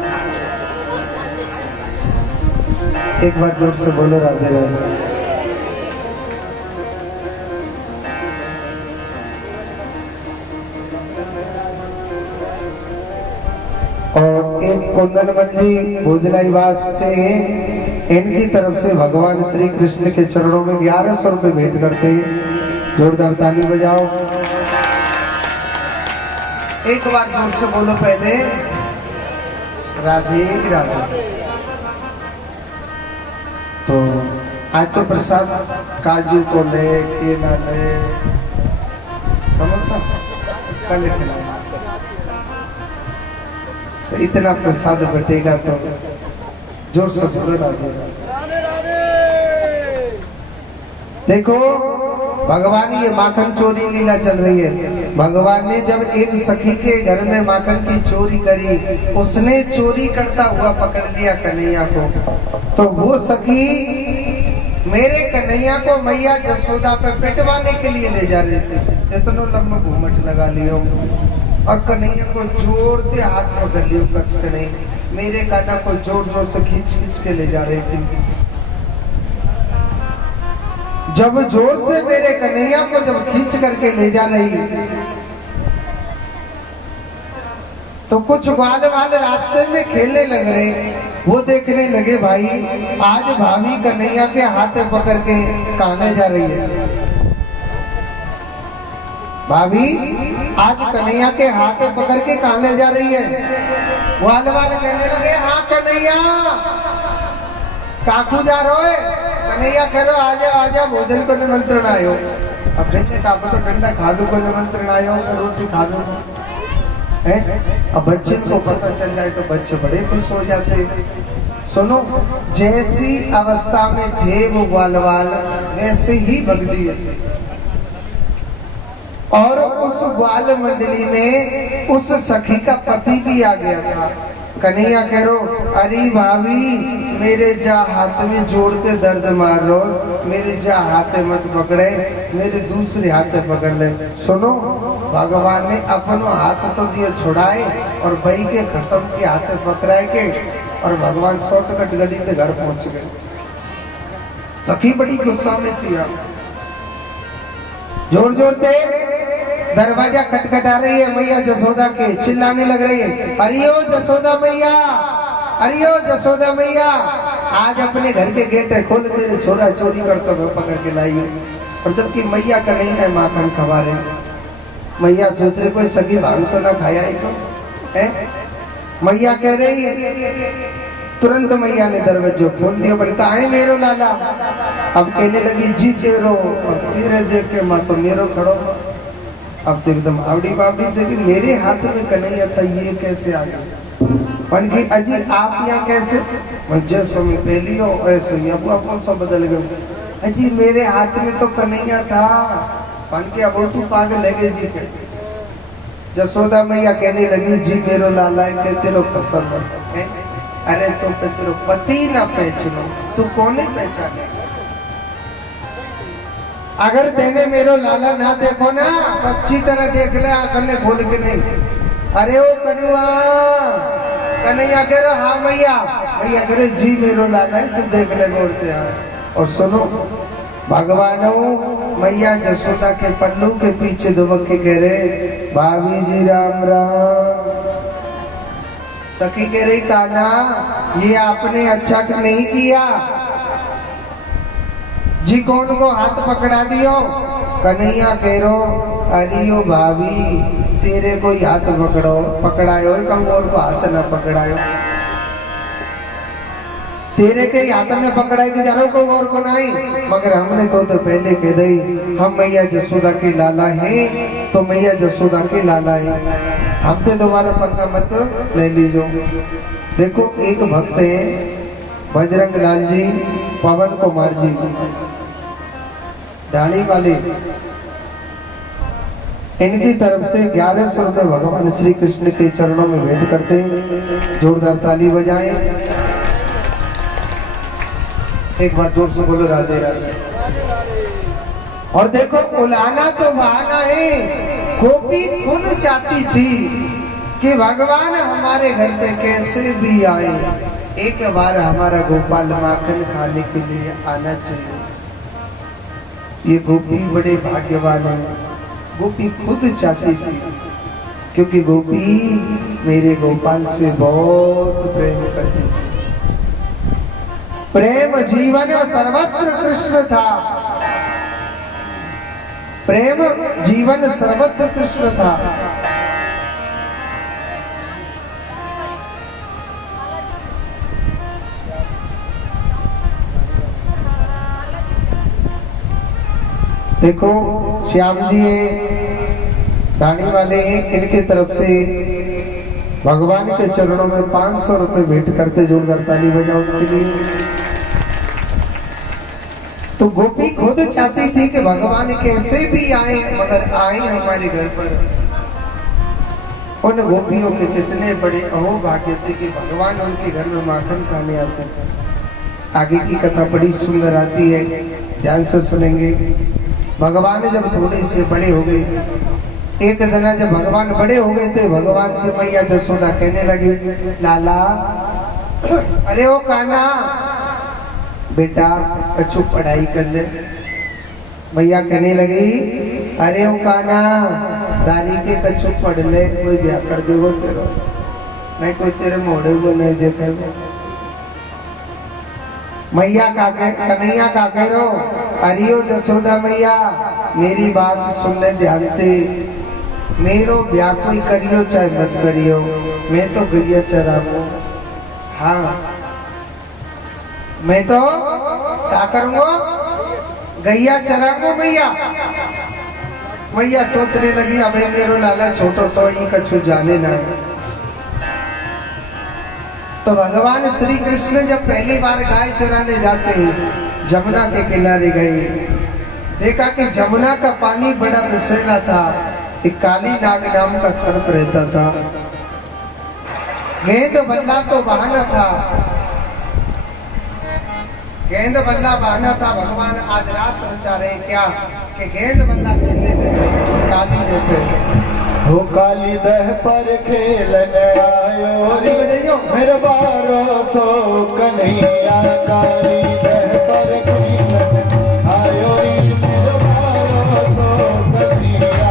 एक बार जोर से बोलो राधे राधे। और एक कुंदनवन जी भोजलाईवास से इनकी तरफ से भगवान श्री कृष्ण के चरणों में 1100 रुपये भेंट करते हैं। जोरदार ताली बजाओ। एक बार जोर से बोलो पहले राधे राधे। तो आज तो प्रसाद काजू को ले, केला ले, समझता कल खिलाए। तो इतना प्रसाद बटेगा तो जोर से बोलो राधे राधे। देखो भगवान ये माखन चोरी लीला चल रही है। भगवान ने जब एक सखी के घर में माखन की चोरी करी, उसने चोरी करता हुआ पकड़ लिया कन्हैया को। तो वो सखी मेरे कन्हैया को मैया जसोदा पे पिटवाने के लिए ले जा रहे थे। इतना लंबा घूमट लगा लियो और कन्हैया को जोड़ते हाथ पकड़ लियो कस के। नहीं, मेरे काना को जोर जोर से खींच खींच के ले जा रही थी। जब जोर से मेरे कन्हैया को जब खींच करके ले जा रही, तो कुछ ग्वाल वाले रास्ते में खेलने लग रहे। वो देखने लगे भाई आज भाभी कन्हैया के हाथ पकड़ के कहाँ ले जा रही है। भाभी आज कन्हैया के हाथ पकड़ के कहाँ ले जा रही है। ग्वाल वाले कहने लगे हाँ कन्हैया काकू जा रहे है। कन्हैया कह रो आजा आजा भोजन को निमंत्रण आयो। अब बेटे काकू तो ठंडा खा दो को निमंत्रण आयो, रोटी खा दो है। अब बच्चे को पता चल जाए तो बच्चे बड़े खुश हो जाते हैं। सुनो, जैसी अवस्था में थे वो ग्वालवाल वैसे ही भग दिए थे। और उस ग्वाल मंडली में उस सखी का पति भी आ गया था। कन्हैया कह रो अरे भाभी मेरे जा हाथ में जोड़ते दर्द मार रो, मेरे जा हाथ मत पकड़े, मेरे दूसरे हाथ पकड़ ले। सुनो, भगवान ने अपनो हाथ तो दिए छुड़ाए और बई के खसम के हाथ पकड़ाए के और भगवान शॉर्टकट गली के घर पहुंच गए। सखी बड़ी गुस्सा में थी। जोर जोर से दरवाजा खटखटा रही है मैया जसोदा के, चिल्लाने लग रही है अरियो जसोदा मैया, अरियो जसोदा मैया, आज अपने घर के गेट खोल तेरे छोरा चोरी करते हुए पकड़ के लाई। और जबकि मैया का नहीं है माखन खवा रहे। मैया सोच रहे कोई सगी भांग तो ना खाया है। मैया कह रही, तुरंत मैया ने दरवाजा खोल दिया। पर कहा है मेरो लाला। अब कहने लगी जी तेरो, और तेरे देख के माँ तो मेरो खड़ो। अब तो एकदम आवड़ी बावड़ी से कि मेरे हाथ में कन्हैया था, ये कैसे आ गया। मन की अजी आप यहाँ कैसे, जैसो में पहली हो ऐसे ही अब कौन सा बदल गए। अजी मेरे हाथ में तो कन्हैया था। मन के अब तू पागल लगे जी के। जसोदा मैया कहने लगी जी मेरो लाला के तेरो कसम है। अरे तो तेरो पति ना पहचानो, तू कौन पहचाने। अगर तेने मेरो लाला ना देखो ना तो अच्छी तरह देख ले, आंखें खोल के नहीं। अरे ओ कनुआ, कन्हैया कह रहा हाँ मैया, मैया कह रहे जी मेरो लाला है, तू देख ले गौर से। और सुनो भगवानो, मैया जसोदा के पल्लू के पीछे दुबक के कह रहे भाभी जी राम राम। सखी कह रही कान्हा ये आपने अच्छा नहीं किया जी, कौन को हाथ पकड़ा दियो। कन्हैया कह रो अरियो भाभी तेरे को ही हाथ पकड़ायो, कहूँ और को हाथ न पकड़ायो। तेरे के हाथ ने पकड़ाई के जानो को और को नहीं। मगर हमने तो पहले कह दी हम मैया जसोदा के लाला हैं, तो मैया जसोदा के लाला है, हमसे दोबारा पंगा मत ले लीजो। देखो एक भक्त है बजरंग लाल जी, पवन कुमार जी, डाणी वाले, इनकी तरफ से 1100 रुपये भगवान श्री कृष्ण के चरणों में भेंट करते हैं। जोरदार ताली बजाएं। एक बार जोर से बोलो राधे राधे। और देखो उलाना तो बहाना है, गोपी खुद चाहती थी कि भगवान हमारे घर पे कैसे भी आए, एक बार हमारा गोपाल माखन खाने के लिए आना चाहिए। ये गोपी बड़े भाग्यवान है, गोपी खुद चाहती थी, क्योंकि गोपी मेरे गोपाल से बहुत प्रेम करती थी। प्रेम जीवन सर्वत्र कृष्ण था, प्रेम जीवन सर्वत्र कृष्ण था। देखो श्याम जी डाणी वाले हैं, इनके तरफ से भगवान के चरणों में 500 रुपये भेंट करते। जोरदार ताली बजाओ उनके लिए। तो गोपी खुद चाहती थी कि भगवान कैसे भी आए, मगर आए हमारे घर पर। उन गोपियों के कितने बड़े अहोभाग्य थे कि भगवान उनके घर में माखन खाने आते थे। आगे की कथा बड़ी सुंदर आती है, ध्यान से सुनेंगे। भगवान जब थोड़े से बड़े हो गए, एक दिन जब भगवान बड़े हो गए थे, भगवान से मैया जसोदा कहने लगी, लाला अरे ओ कान्हा बेटा कछु पढ़ाई कर ले। मैया कहने लगी, अरे ओ कान्हा दारी के कछु पढ़ ले, कोई ब्याह कर देगो तेरो, नहीं कोई तेरे मोड़े को नहीं देखेगो। मैया का कन्हैया का कह रो, अरियो जसोदा मैया मेरी बात सुन ले ध्यान से, मेरो ब्याह कोई करियो चाहे मत करियो, मैं तो गैया चराऊं। हाँ मैं तो क्या करूंगा, गैया चराऊंगा मैया। मैया सोचने लगी, अबे मेरो लाला छोटो तो ही कछु जाने ना है। तो भगवान श्री कृष्ण जब पहली बार गाय चराने जाते हैं, जमुना के किनारे गए, देखा कि जमुना का पानी बड़ा विषैला था। एक काली नाग नाम का सर्प रहता था, गेंद बल्ला तो बहाना था, गेंद बल्ला बहाना था। भगवान आज रात रचा रहे क्या कि गेंद बल्ला खेलने में काली देते हो काली दह पर खेलने आयो, मेरे बारो सो कन्हैया। काली दह पर खेलने आयो, मेरे बारो सो कन्हैया।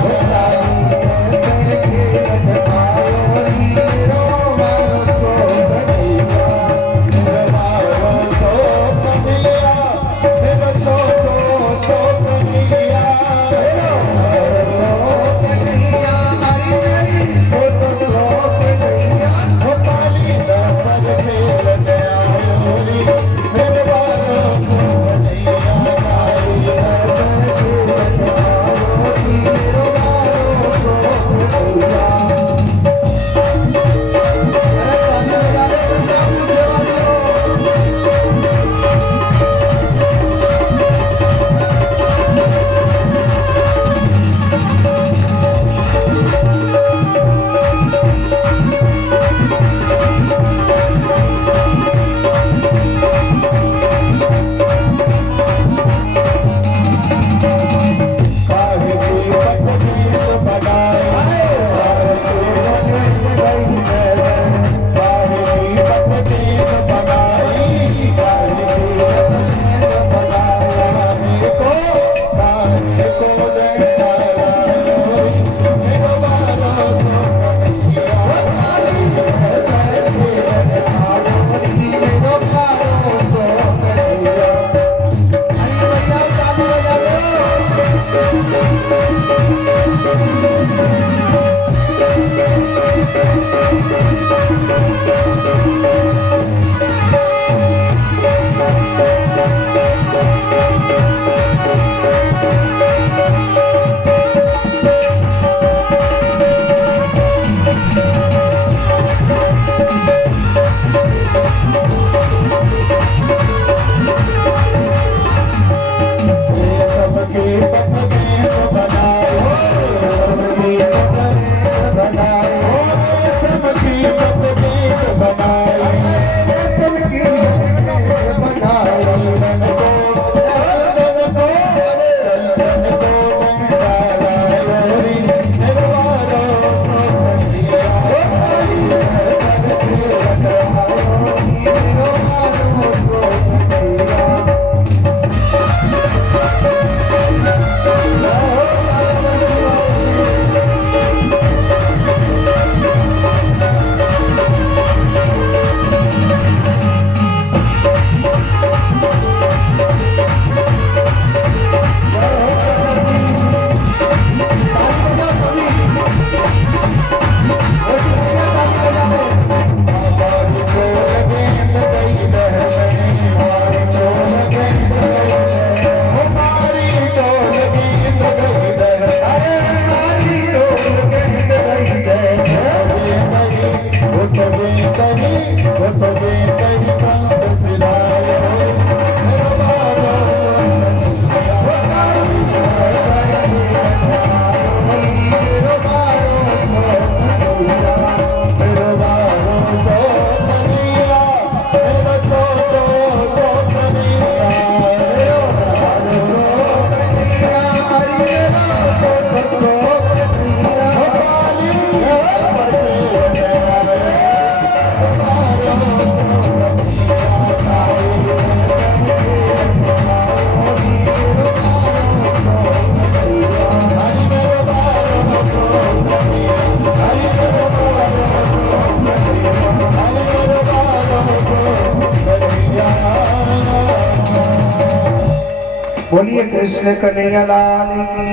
बोलिए कृष्ण कन्हैया लाल की।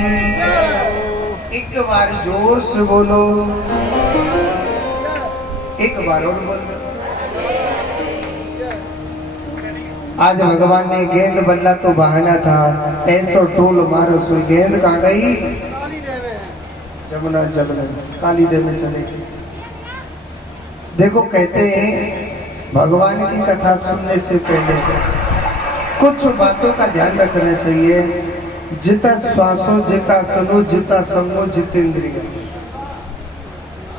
एक बार जोर से बोलो, एक बार और बोलो। आज भगवान ने गेंद बल्ला तो बहाना था, ऐसो टोल मारो सो गेंद कहाँ गई? जमुना जल में, काली देव में चले गई। देखो कहते हैं भगवान की कथा सुनने से पहले कुछ बातों का ध्यान रखना चाहिए। जिता श्वासो जिता सुनो जिता संगो जितेंद्रिय।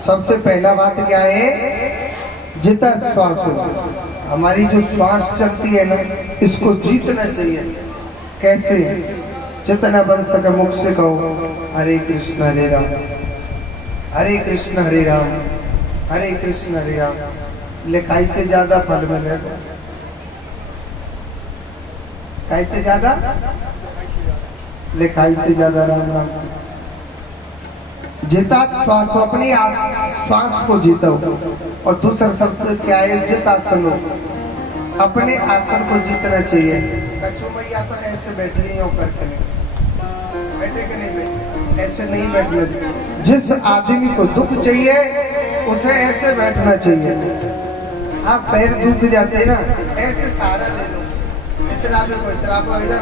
सबसे पहला बात क्या है? जिता श्वासो। हमारी जो श्वास चलती है ना, इसको जीतना चाहिए। कैसे? जितना बन सके मुख से कहो हरे कृष्ण हरे राम, हरे कृष्ण हरे राम, हरे कृष्ण हरे राम। लिखाई के ज्यादा फल मिलेगा। कहते ज्यादा, लिखाई से ज्यादा राम राम। जिता श्वास, अपनी श्वास को जीतो। और दूसरा शब्द क्या है? जितासनो। अपने आसन को जीतना चाहिए। कछु मैया तो ऐसे बैठ रही हो करके, बैठे कि नहीं बैठे? ऐसे नहीं बैठना। जिस आदमी को दुख चाहिए उसे ऐसे बैठना चाहिए। आप पैर दुख जाते हैं ना, ऐसे सहारा ले लो। इतना भी कोई इतना को इधर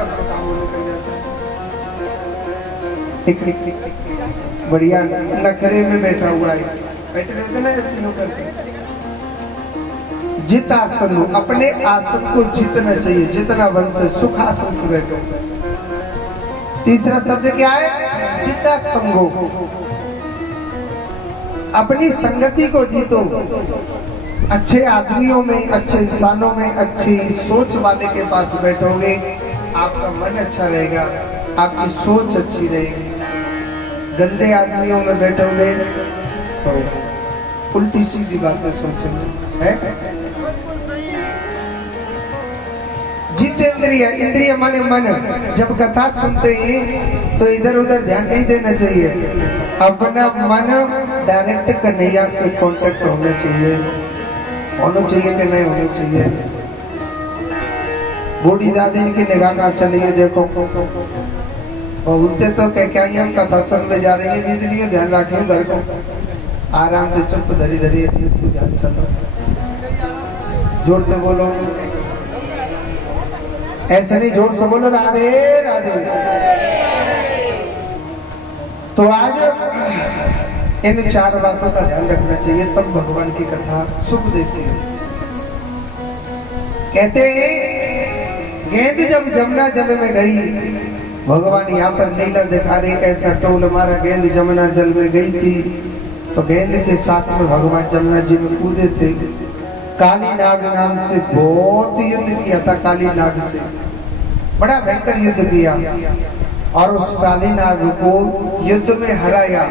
बढ़िया नखरे में बैठा हुआ है, बैठे रहते ना ऐसे यूं करके। जित आसन, अपने आसन को जीतना चाहिए जितना वन से। सुख आसन से बैठो। तीसरा शब्द क्या है? जिता संगो। अपनी संगति को जीतो। अच्छे आदमियों में, अच्छे इंसानों में, अच्छी सोच वाले के पास बैठोगे, आपका मन अच्छा रहेगा, आपकी सोच अच्छी रहेगी। गंदे आदमियों में बैठोगे तो उल्टी सीधी बातें सोचेंगे, है? जितेंद्रिय, इंद्रिय माने मन। जब कथा सुनते हैं तो इधर उधर ध्यान नहीं देना चाहिए। अपना मन डायरेक्ट कन्हैया से कांटेक्ट होना चाहिए। होना चाहिए कि नहीं होना चाहिए? बूढ़ी दादी की निगाह कहाँ चली है? देखो बोलते तो क्या हम कथा सुनने जा रही है, इतनी ध्यान रखिए घर को। आराम से चुप धरी धरी को ध्यान चलो। जोर से बोलो, ऐसे नहीं, जोर से बोलो राधे राधे। तो आज इन चार बातों का ध्यान रखना चाहिए, तब भगवान की कथा सुख देती है। कहते हैं गेंद जब जमुना जल में गई, भगवान यहाँ पर लीला दिखा रहे। ऐसा टोल मारा, गेंद जमुना जल में गई थी तो गेंद के साथ में भगवान जमुना जी में कूदे थे। काली नाग नाम से बहुत युद्ध किया था। काली नाग से बड़ा भयंकर युद्ध किया और उस काली नाग को युद्ध में हराया।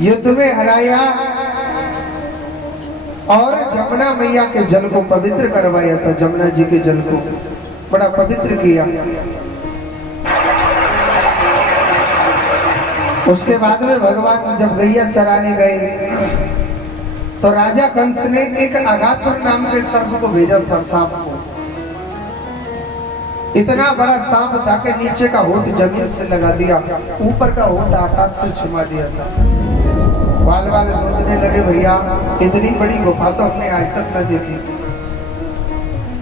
युद्ध में हराया और जमुना मैया के जल को पवित्र करवाया था। जमुना जी के जल को बड़ा पवित्र किया। उसके बाद में भगवान जब गैया चराने गए तो राजा कंस ने एक अगासुर नाम के सर्प को भेजा था, सांप को। इतना बड़ा सांप था कि नीचे का होठ जमीन से लगा दिया, ऊपर का होठ आकाश से छुमा दिया था। बाल वाले सोचने लगे भैया इतनी बड़ी गुफा तो हमने आज तक न देखी।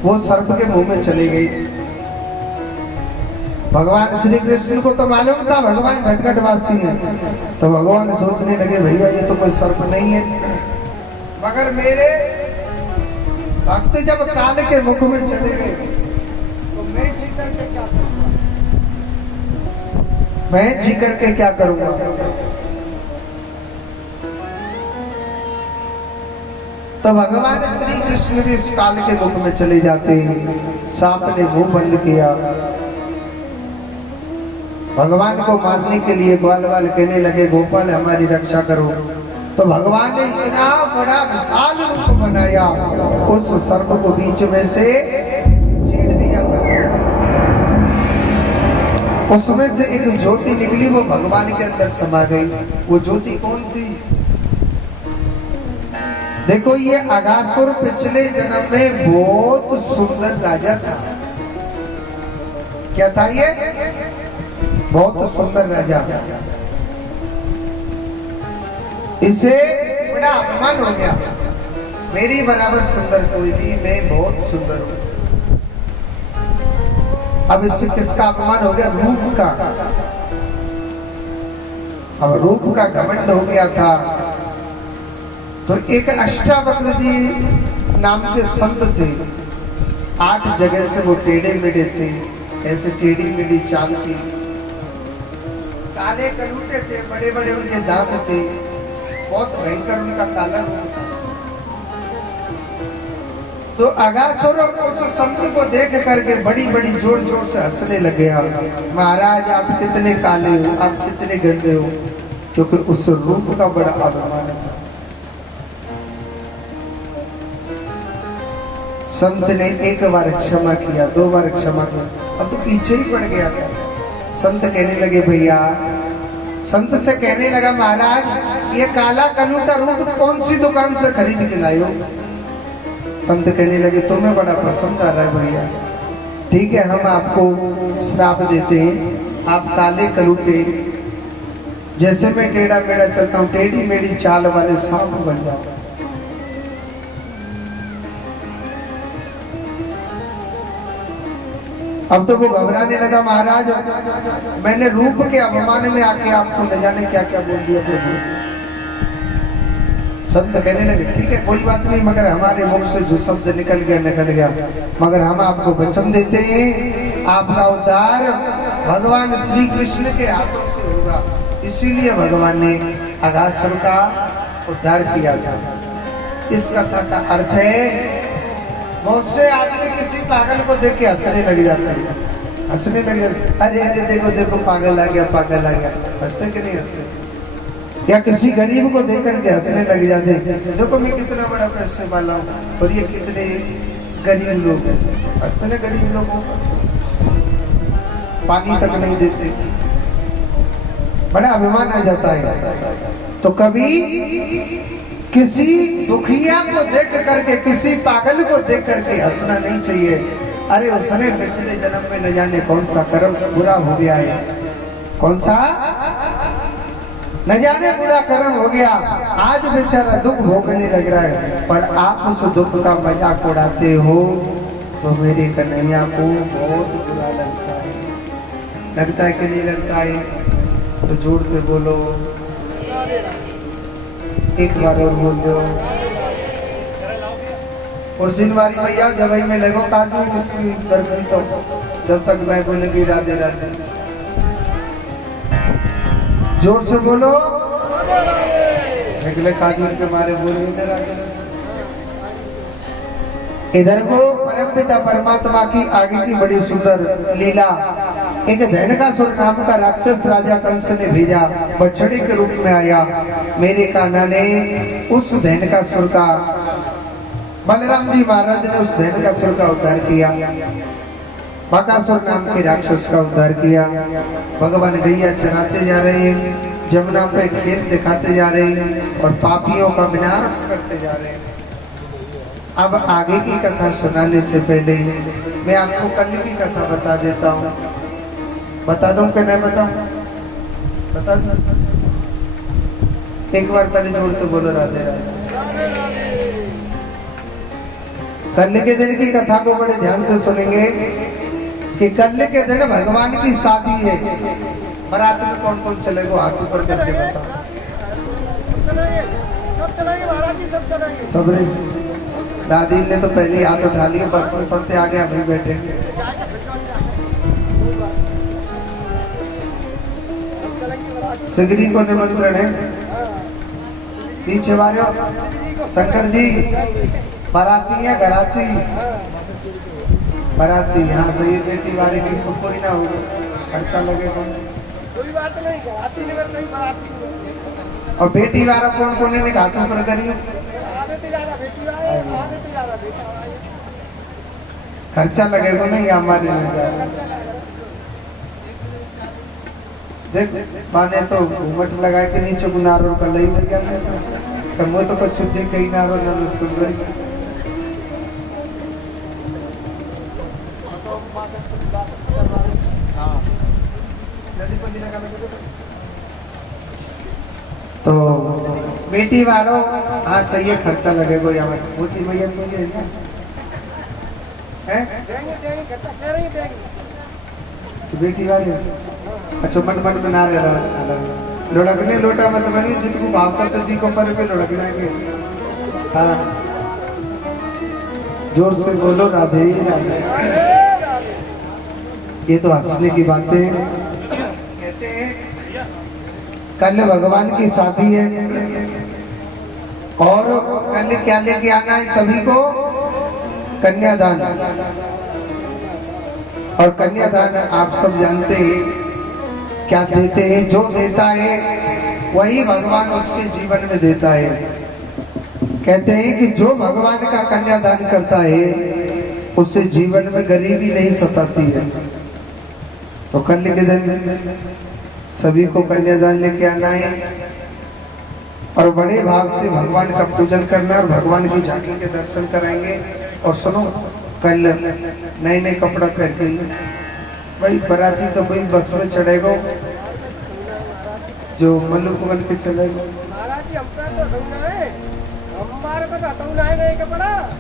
वो सर्प के मुंह में चली गई। भगवान श्री कृष्ण को तो मालूम था भगवान घटघटवासी है, तो भगवान सोचने लगे भैया ये तो कोई सर्प नहीं है, मगर मेरे भक्त जब काल के मुख में चले गए तो मैं जी करके क्या करूंगा? मैं जी करके क्या करूंगा? तो भगवान श्री कृष्ण भी उस काल के मुख में चले जाते हैं। सांप ने मुंह बंद किया। भगवान को मारने के लिए ग्वाल वाल कहने लगे गोपाल हमारी रक्षा करो। तो भगवान ने इतना बड़ा विशाल रूप बनाया, उस सर्प को बीच में से चीर दिया। उसमें से एक ज्योति निकली, वो भगवान के अंदर समा गई। वो ज्योति कौन थी? देखो ये अगासुर पिछले जन्म में बहुत सुंदर राजा था, क्या था ये? बहुत सुंदर राजा। इसे बड़ा अपमान हो गया, मेरी बराबर सुंदर कोई नहीं, मैं बहुत सुंदर हूं। अब इससे किसका अपमान हो गया? रूप का। अब रूप का घमंड हो गया था। तो एक अष्टावक्र जी नाम के संत थे, 8 जगह से वो टेढ़े मेढ़े थे, ऐसे टेढ़ी मेढ़ी चाल थी, काले कलूटे थे, बड़े बड़े उनके दांत थे, बहुत भयंकर उनका काला रूप था। तो अगासुर उस संत को देख करके बड़ी बड़ी जोर जोर से हंसने लगे। महाराज आप कितने काले हो, आप कितने गंदे हो, क्योंकि उस रूप का बड़ा अभिमान था। संत ने एक बार क्षमा किया, 2 बार क्षमा किया, अब तो पीछे ही पड़ गया था। संत कहने लगे भैया, संत से कहने लगा महाराज ये काला कलूटा रूप कौन सी दुकान से खरीद के लाए हो? संत कहने लगे तुम्हें बड़ा पसंद आ रहा है भैया, ठीक है हम आपको श्राप देते हैं, आप काले कलूटे जैसे मैं टेढ़ा मेढ़ा चलता हूँ, टेढ़ी मेढ़ी चाल वाले सांप बन जाओ। अब तो वो घबराने लगा, महाराज मैंने रूप के अपमान में आके आपको न जाने क्या क्या बोल दिया प्रभु। संत कहने लगे ठीक है कोई बात नहीं, मगर हमारे मुख से जो शब्द निकल गया, मगर हम आपको वचन देते हैं आपका उद्धार भगवान श्री कृष्ण के हाथों से होगा। इसीलिए भगवान ने अगासुर का उद्धार किया था। इस कथा का अर्थ है बहुत से आदमी किसी पागल को देख के हंसने लग जाते हैं, हंसने लग जाते, अरे अरे देखो देखो पागल आ गया, पागल आ गया, हंसते कि नहीं हंसते? या किसी गरीब को देख करके हंसने लग जाते, देखो मैं कितना बड़ा पैसे वाला हूँ और ये कितने गरीब लोग हैं, हंसते ना गरीब लोगों को, पानी तक नहीं देते, बड़ा अभिमान आ जाता है। तो कभी किसी दुखिया को देख करके, किसी पागल को देख करके हंसना नहीं चाहिए। अरे उसने पिछले जन्म में न जाने कौन सा कर्म बुरा हो गया है, कौन सा न जाने बुरा कर्म हो गया, आज बेचारा दुख भोगने लग रहा है, पर आप उस दुख का मजाक उड़ाते हो तो मेरे कन्हैया को बहुत बुरा लगता है। लगता है कि नहीं लगता है? तो जोर से बोलो, एक बार और बोल दो। और सिनवारी भैया जवाई में लगो काजू गर्मी, तो जब तक मैं बोलेगी राधे राधे, जोर से बोलो, निकले काजू के मारे बोले इधर को। परम पिता परमात्मा की आगे की बड़ी सुंदर लीला, एक धैनकासुर नाम का राक्षस राजा कंस ने भेजा, बछड़े के रूप में आया। मेरे कान्हा ने उस धैनकासुर का, बलराम जी महाराज ने उस धैनकासुर का उद्धार किया, बकासुर नाम के राक्षस का उद्धार किया। भगवान गैया चराते जा रहे हैं, जमुना पे खेत दिखाते जा रहे हैं और पापियों का विनाश करते जा रहे हैं। अब आगे की कथा सुनाने से पहले मैं आपको कल की कथा बता देता हूँ। बता दूं कि नहीं बताऊं? बता दूं? एक बार पहले जोड़ तो बोलो राधे राधे। कल के दिन की कथा को बड़े ध्यान से सुनेंगे कि कल के दिन भगवान की शादी है। बारात में कौन कौन चलेगा हाथ ऊपर करके बताओ। सब दादी ने तो पहले ही हाथ उठा लिया, बस में सबसे आगे अभी बैठे। सिगरी को निमंत्रण है, पीछे वाले शंकर जी बाराती या घराती? बाराती, हाँ सही। बेटी वाले की तो कोई ना हो, खर्चा लगेगा, कोई बात नहीं, घराती निवर सही बाराती। और बेटी वाला कौन कौन ने हाथों पर करी? खर्चा लगेगा नहीं, हमारे देख माने तो घूमट लगा के नीचे गुनारों कर ली भैया, मैं तो कुछ देख ही नारो ना सुन रही। तो बेटी वालों, हाँ सही है, खर्चा लगेगा यहाँ में। मोटी भैया तो ये है तो बेटी वाले अच्छा मन मन बना रहे लुढ़कने लोटा मतलब बनी जिनको भावता तो जी को पर पे लुढ़कना के। हाँ जोर से बोलो राधे राधे। ये तो हंसने की बातें कहते हैं। कल भगवान की शादी है और कल क्या लेके आना है सभी को? कन्यादान। और कन्यादान आप सब जानते हैं क्या देते हैं? जो देता है वही भगवान उसके जीवन में देता है। कहते हैं कि जो भगवान का कन्यादान करता है उससे जीवन में गरीबी नहीं सताती है। तो कल के दिन सभी को कन्यादान लेके आना है और बड़े भाव से भगवान का पूजन करना और भगवान की झांकी के दर्शन कराएंगे। और सुनो, कल नए नए कपड़ा पहन के भाई बराती तो कोई बस में चढ़ेगा जो मल्लू को बन के चलेगा।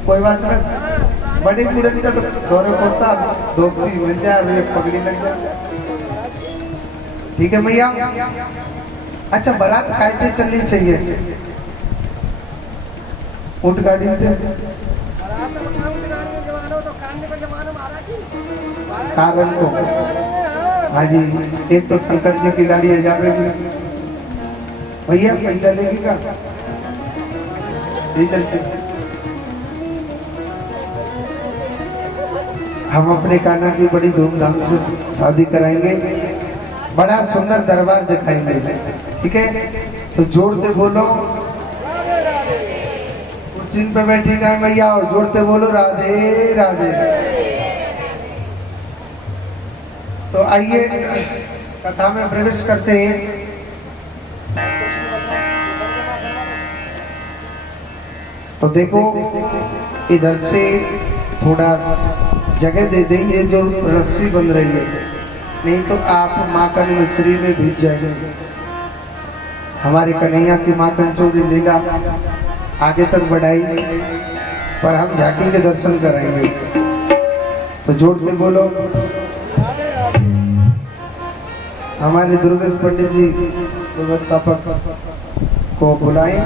कोई बात नहीं, बड़ी पूरन का तो दौरे पड़ता धोती मिल जाए पगड़ी लग जाए। ठीक है भैया। अच्छा बारात कायदे चलनी चाहिए, ऊंट गाड़ी कारण को। हाँ जी, एक तो शंकर जी की गाड़ी है जावेगी भैया, पैसा लेगी का हम अपने कान्हा की बड़ी धूमधाम से शादी कराएंगे, बड़ा सुंदर दरबार दिखाएंगे। ठीक है, तो जोड़ते बोलो, कुर्सी पे बैठी का भैया और जोड़ते बोलो राधे राधे। तो आइए कथा में प्रवेश करते हैं। तो देखो इधर से थोड़ा जगह दे देंगे, जो रस्सी बंध रही है, नहीं तो आप माखन मिश्री में भीग जाएंगे। हमारे कन्हैया की माखन चोरी लीला आगे तक बढ़ाई, पर हम झांकी के दर्शन कराएंगे। तो जोड़ के बोलो। हमारे दुर्गेश पंडित जी व्यवस्थापक को बुलाएं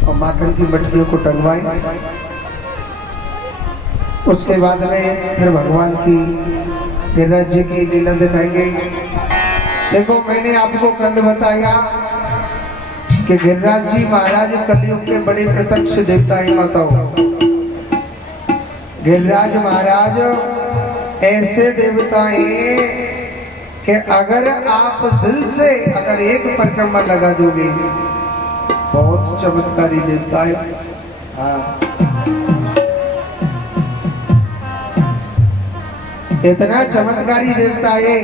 और माखन की मटकियों को टंगवाएं। उसके बाद में फिर भगवान की गिरिराज जी की लीला दिखाएंगे। देखो मैंने आपको कल बताया कि गिरिराज जी महाराज कलयुग के बड़े प्रत्यक्ष देवता है माताओं। गिरिराज महाराज ऐसे देवता हैं कि अगर आप दिल से अगर एक परिक्रमा लगा दोगे, बहुत चमत्कारी देवता है। हाँ, इतना चमत्कारी देवता है।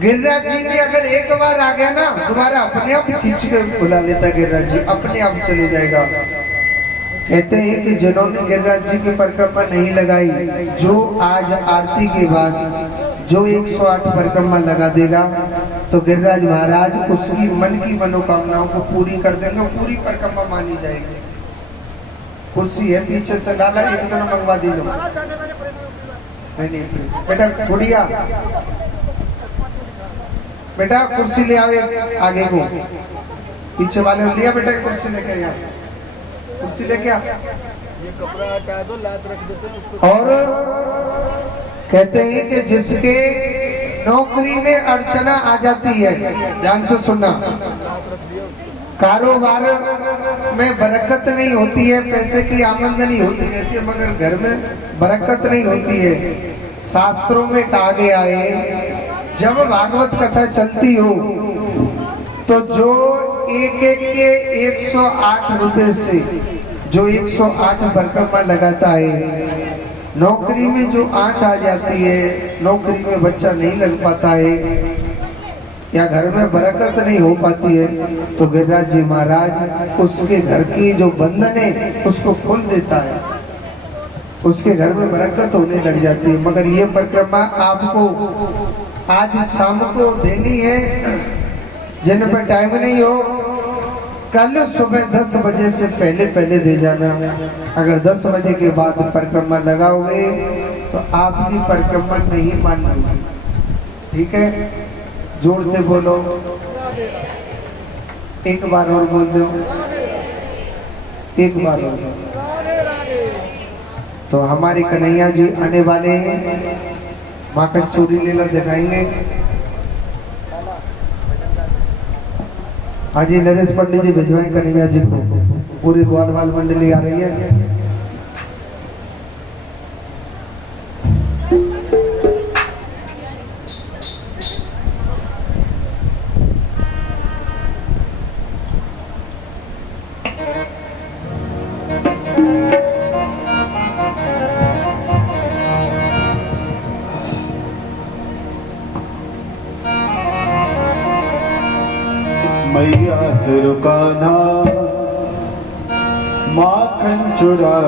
गिरिराज जी भी अगर एक बार आ गया ना, दोबारा अपने आप खींच के बुला लेता है। गिरिराज जी अपने आप चले जाएगा। कहते हैं कि जिन्होंने गिरिराज जी की परिक्रमा नहीं लगाई, जो आज आरती के बाद जो 108 परिक्रमा लगा देगा, तो गिरिराज महाराज उसकी मन की मनोकामनाओं को पूरी कर देंगे, पूरी परिक्रमा मानी जाएगी। कुर्सी है पीछे से, लाला एक जन मंगवा दीजिए। नहीं बेटा, गुड़िया बेटा कुर्सी ले आवे आगे को, पीछे वाले लिया बेटा कुर्सी लेके, यहाँ कुर्सी लेके आ। ये कपड़ा हटा दो, लात रख देते हैं उसको। और कहते हैं कि जिसके नौकरी में अड़चना आ जाती है, ध्यान से सुनना, कारोबार में बरकत नहीं होती है, पैसे की आमदनी होती रहती है, मगर घर में बरकत नहीं होती है। शास्त्रों में कहा गया है, जब भागवत कथा चलती हो तो जो एक एक के 108 रुपए से जो 108 परिक्रमा लगाता है, नौकरी में जो 8 आ जाती है, नौकरी में बच्चा नहीं लग पाता है या घर में बरकत नहीं हो पाती है, तो गिरिराज जी महाराज उसके घर की जो बंधन है उसको खोल देता है। उसके घर में बरकत होने लग जाती है। मगर ये परिक्रमा आपको आज शाम को देनी है। जिन पर टाइम नहीं हो, कल सुबह 10 बजे से पहले पहले दे जाना। अगर 10 बजे के बाद परिक्रमा लगाओगे तो आपकी परिक्रमा नहीं मानी। ठीक है, जोड़ते बोलो, एक बार और बोल दो, एक बार और। तो हमारे कन्हैया जी आने वाले हैं, माँ का चूड़ी लीला दिखाएंगे। आज ही नरेश पंडित जी भिजवाएं कन्हैया जी को, पूरी ग्वालवाल मंडली आ रही है। मैया रुकाना माखन चुरा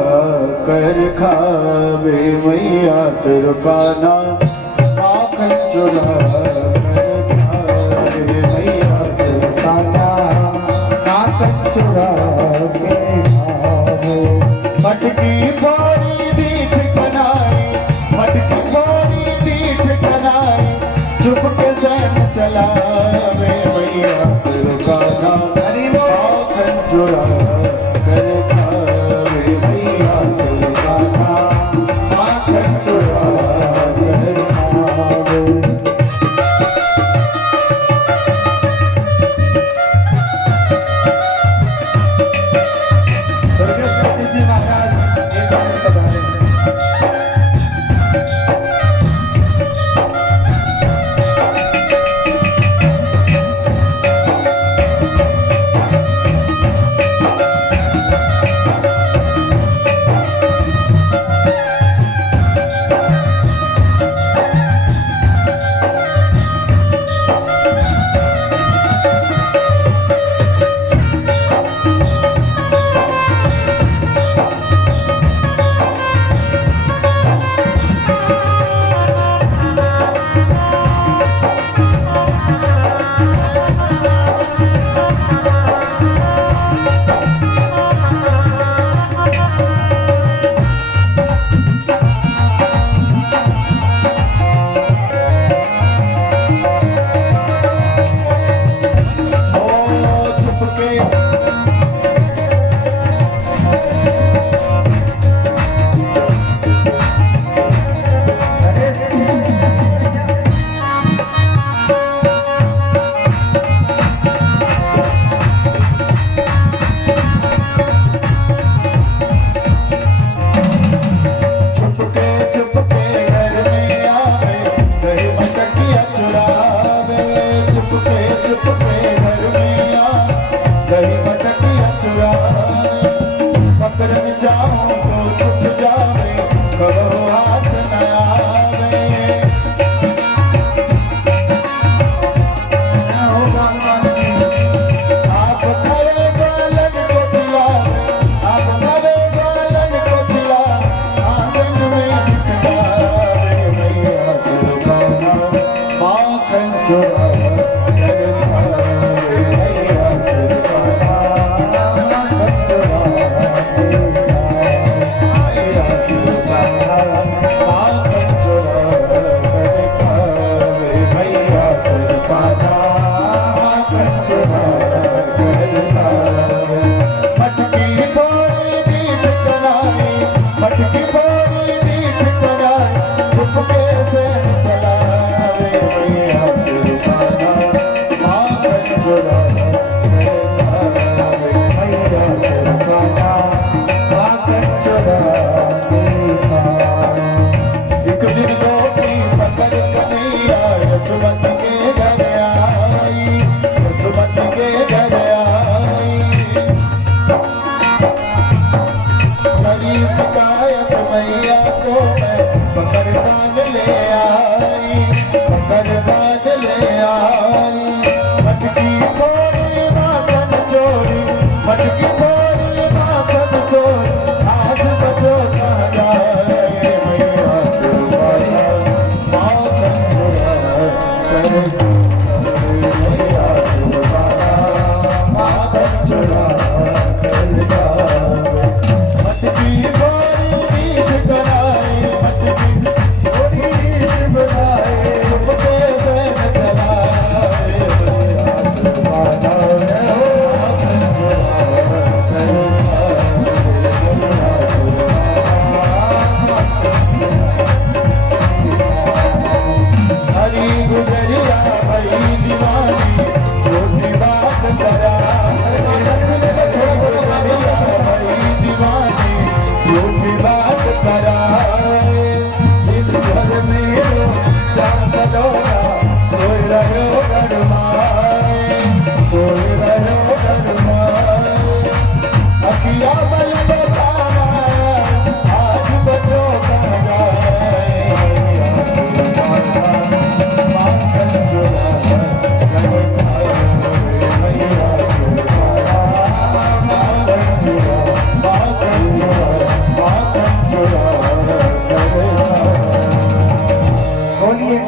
कर खावे, मैया रुकाना माखन चुरा कर खावे, मैया रुकाना माखन चुरा के खावे। मटकी बोरी दीठ कनाई, मटकी बोरी दीठ कनाई, चुप के सैन चलावे, मैया रुकाना माखन चुरा कर खावे, मैया रुकाना माखन चुरा कर खावे। दुर्गेश पंडित जी महाराज एक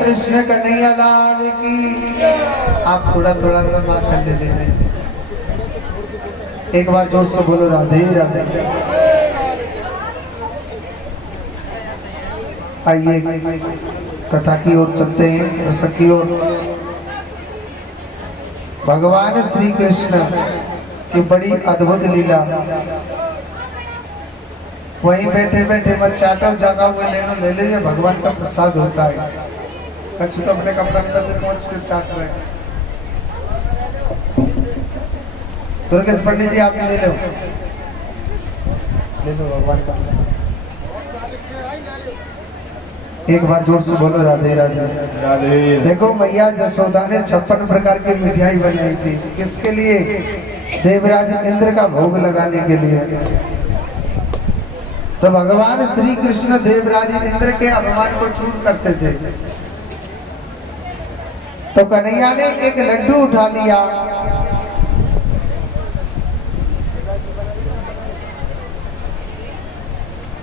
कृष्ण कन्हैया लाल की। आप थोड़ा थोड़ा सा माथा ले लेते, एक बार जोर से बोलो राधे राधे। आइए कथा की ओर चलते हैं, रसक की ओर। भगवान श्री कृष्ण की बड़ी अद्भुत लीला। वहीं बैठे बैठे मत चाटो, जागा हुए ले लीजिए, भगवान का प्रसाद होता है। अच्छी तो अपने कपड़ा अंदर पहुंच कर चाट रहे। दुर्गेश पंडित जी आप ले लो भगवान का। एक बार जोर से बोलो राधे राधे राधे। देखो मैया जसोदा ने 56 प्रकार की मिठाई बनाई थी। किसके लिए? देवराज इंद्र का भोग लगाने के लिए। तो भगवान श्री कृष्ण देवराज इंद्र के अभिमान को चूर करते थे। तो कन्हैया ने एक लड्डू उठा लिया,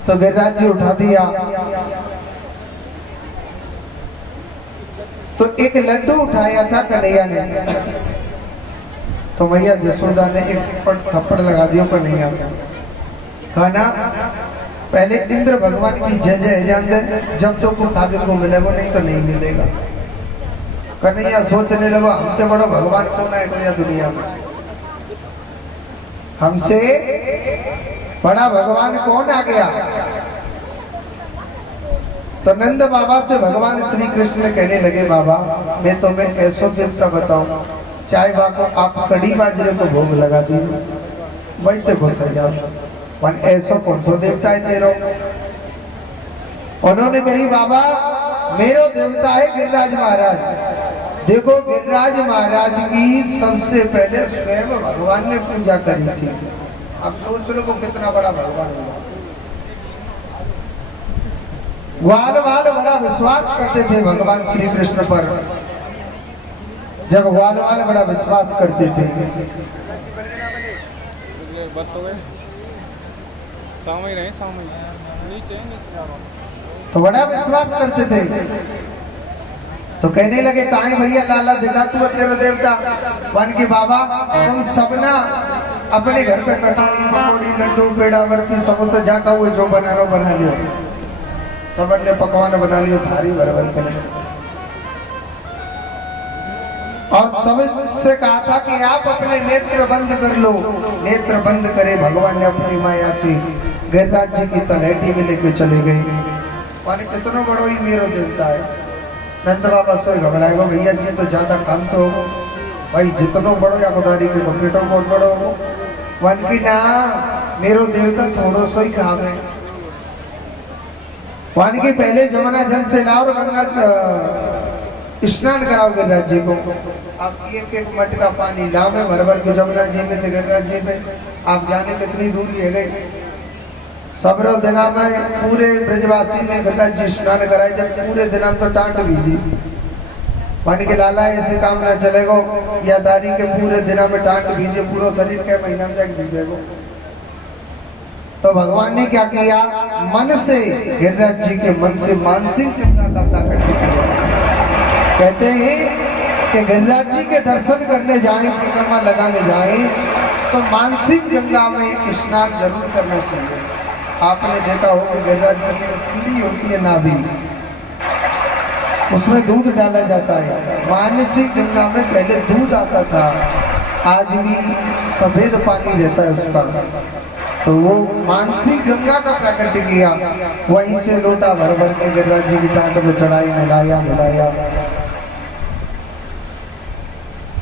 तो गिरिराज जी उठा दिया। तो एक लड्डू उठाया था कन्हैया ने, तो मैया जसोदा ने एक थप्पड़ लगा दिया कन्हैया को। खाना पहले इंद्र भगवान की जय जय जान दे, जब तुमको खाने को मिलेगा, नहीं तो नहीं मिलेगा। कन्हैया सोचने लगा हमसे बड़ा भगवान कौन है कोई दुनिया में, हमसे बड़ा भगवान कौन आ गया। तो नंद बाबा से भगवान श्री कृष्ण कहने लगे बाबा मैं तुम्हें ऐसो देवता बताऊं, चाहे बाको आप कड़ी बाजरे को भोग लगा दीजिए, वही तो घुस जाओ, पर ऐसो कौन सो देवता है तेरो। उन्होंने कही बाबा मेरो देवता है गिरिराज महाराज। देखो गिरिराज महाराज की सबसे पहले स्वयं भगवान ने पूजा करी थी। अब सोच लो वो कितना बड़ा भगवान होगा। ग्वाल वाल बड़ा विश्वास करते थे भगवान श्री कृष्ण पर। जब ग्वाल वाल बड़ा विश्वास करते थे, तो बड़ा विश्वास करते थे। तो कहने लगे कहीं भैया लाला दिखा तू तेरा देवता। वन की बाबा तुम सबना अपने घर पे कचौड़ी पकौड़ी लड्डू पेड़ा बर्फी समोसा जाता हुए जो बना लो बना लियो। सबन ने पकवान बना लियो थारी बराबर कर। और सबसे कहा था कि आप अपने नेत्र बंद कर लो। नेत्र बंद करे भगवान ने अपनी माया से गिरिराज जी की तलहटी में लेके चले गए। माने कितना बड़ो ही मेरो देवता है। नंद बाबा सोए घबराएगा भैया जी तो ज्यादा काम तो हो भाई, जितनो बड़ो या खुदारी के बकेटो बहुत बड़ो हो। वन की ना मेरो देवता थोड़ो सो ही खावे। वन की पहले जमाना जल से लाओ और गंगा स्नान कराओ गिरिराज जी को। आप एक एक मटका पानी लावे भरभर के जमुना जी में गिरिराज जी में। आप जाने कितनी दूरी है गई। सबरो दिना में पूरे ब्रजवासी में गिरिराज जी स्नान कराए। जब पूरे दिना तो टाट भी दी पानी के लाला ऐसे काम ना चलेगो। या दारी के पूरे दिना में टाट बीजे पूरा शरीर के महीना में जाके बीजेगो। तो भगवान ने क्या किया, मन से गिरिराज जी के मन से मानसिक गंगा का प्राकट्य किया। कहते हैं कि गिरिराज जी के दर्शन करने जाए, परिक्रमा लगाने जाए, तो मानसिक गंगा में स्नान जरूर करना चाहिए। आपने देखा हो कि गिरिराज जी की कुंडी होती है नाभि, उसमें दूध डाला जाता है। मानसिक गंगा में पहले दूध आता था, आज भी सफेद पानी रहता है उसका। तो वो मानसिक गंगा का प्राकट्य किया। वहीं से लोटा भर भर के गिरिराज जी की टांट में चढ़ाई, नहलाया मिलाया।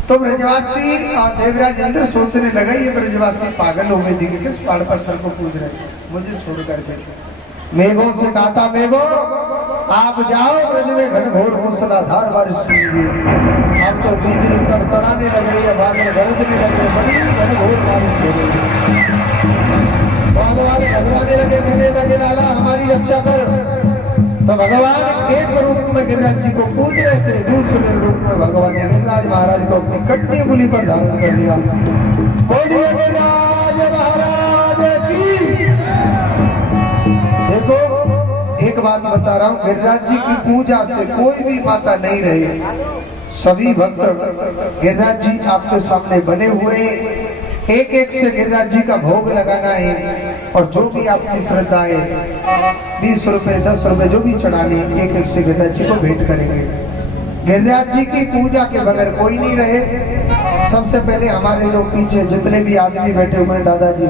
तो ब्रजवासी देवराज इंद्र सोचने लगा ये ब्रजवासी पागल हो गए थे कि किस पहाड़ पत्थर को पूज रहे, मुझे छोड़ करके। मेघों से कहा था मेघो आप जाओ ब्रज में घनघोर मूसलाधार बारिश कीजिए। अब तो बिजली तड़तड़ाने लग रही है, बादल गरजने लग रहे, बड़ी घनघोर बारिश हो रही है। भगवान घबराने लगे, कहने लगे लाला हमारी रक्षा कर। तो भगवान एक रूप में गिरिराज जी को पूज रहे थे, दूसरे रूप में भगवान ने गिरिराज महाराज को अपनी कटनी अंगुली पर धारण कर लिया। बोलिए गिरिराज महाराज की। देखो एक बात बता रहा हूँ, गिरिराज जी की पूजा से कोई भी माता नहीं रहे। सभी भक्त गिरिराज जी आपके सामने बने हुए, एक एक से गिरिराज जी का भोग लगाना है और जो भी आपकी श्रद्धा है 20 रुपए 10 रुपए जो भी चढ़ाने एक एक से गिरिराज जी को भेंट करेंगे। गिरिराज जी की पूजा के बगैर कोई नहीं रहे। सबसे पहले हमारे जो पीछे जितने भी आदमी बैठे हुए हैं दादाजी,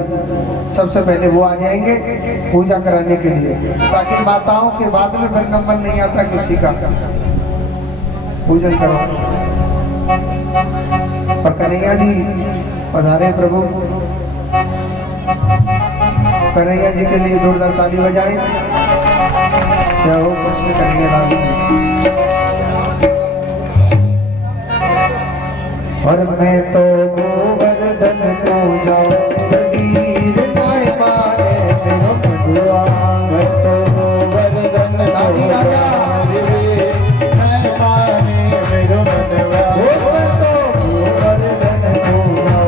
सबसे पहले वो आ जाएंगे पूजा कराने के लिए, ताकि माताओं के बाद में फिर नंबर नहीं आता किसी का। पूजन करो। और कन्हैया जी पधारे प्रभु, कन्हैया जी के लिए जोरदार ताली बजाएं। जय हो कृष्ण कन्हैया लाल की। और मैं तो गोवर्धन पूजा वीर नाय पारे मेरो मधुआ, मैं तो गोवर्धन ताली राजा मैं पाने मेरो मनवा। मैं तो गोवर्धन पूजा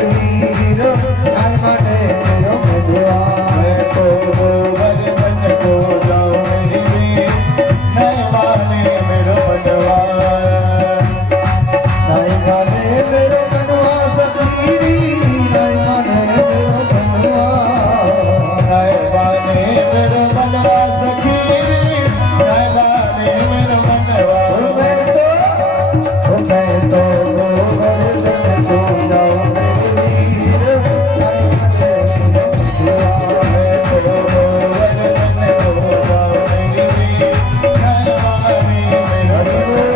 वीर नाय पारे मेरो मधुआ। मैं तो गोवर्धन को जाऊं मेरी मैं पाने मेरो मनवा। नाय पारे मेरो मनवा सखीरी, नाय पारे मेरो मनवा। नाय पाने मेरो मनवा सखी, नाय पाने मेरो मनवा। मैं तो गोवर्धन पूजा वीर नाय पारे मेरो मधुआ। मैं तो गोवर्धन को जाऊं मेरी मैं पाने मेरो मनवा।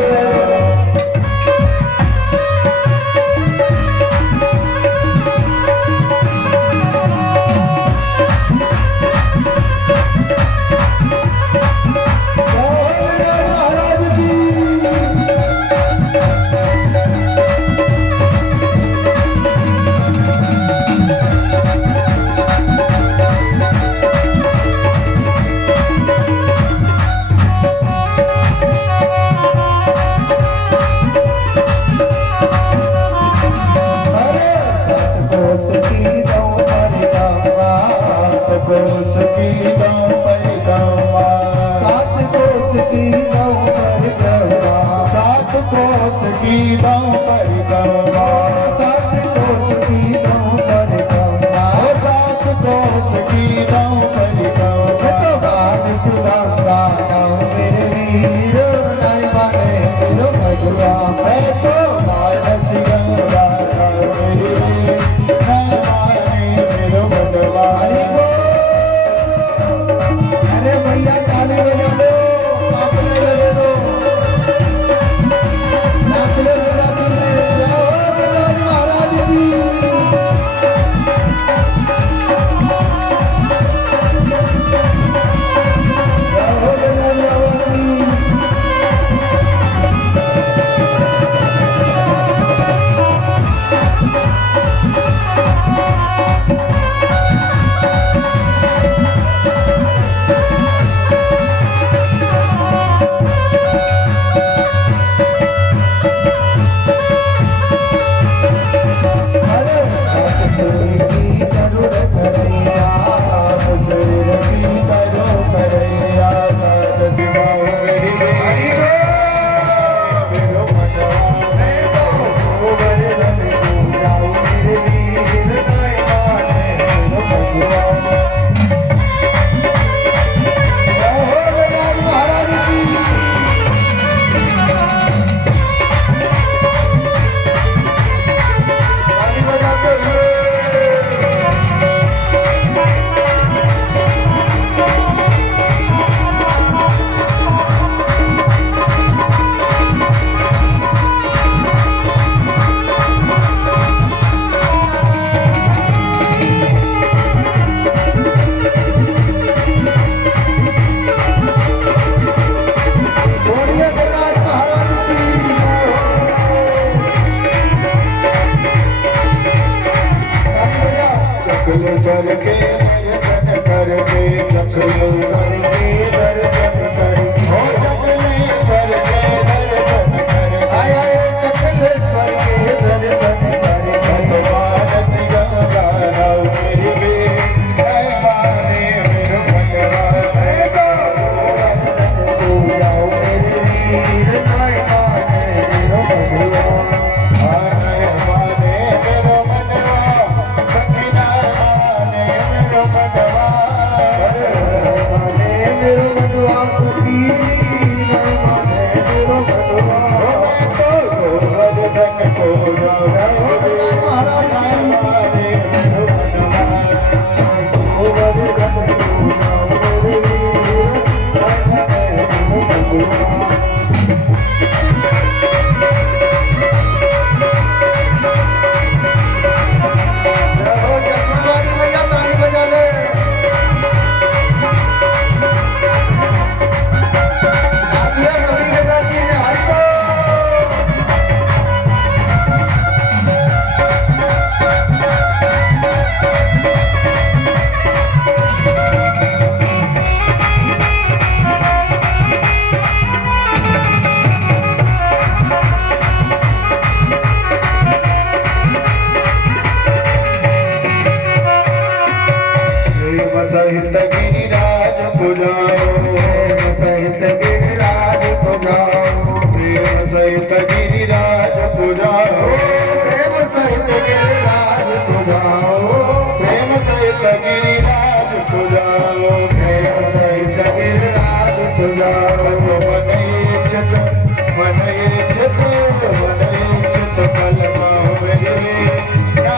महाराज जी अरे सतकोष की दो परिक्रमा, कोस की दो परिक्रमा, सात कोष की दो परिक्रमा, सात कोस की दो परिक्रमा, सात कोष की दो परिक्रमा। सात कोस की दो परिक्रमा। मैं तो गान सुना गाना मेरे वीर नाय माने मेरो मधुआ। मैं तो मानस गंगा मेरी मैं माने मेरो मनवा। हरि बोल। अरे भैया ताली बजा दो, अपने लगे दो, नाच लो नवरात्रि में। जय हो गिरिराज महाराज की। जय हो गिरिराज महाराज की। सहित गिरिराज पुजाओ, प्रेम सहित गिरिराज पुजाओ, प्रेम सहित गिरिराज पुजाओ, प्रेम सहित गिरिराज पुजाओ, प्रेम सहित गिरिराज पुजाओ, प्रेम सहित गिरिराज पुजाओ। मन इज्जत मन इज्जत मन इज्जत कलमा मेरे ना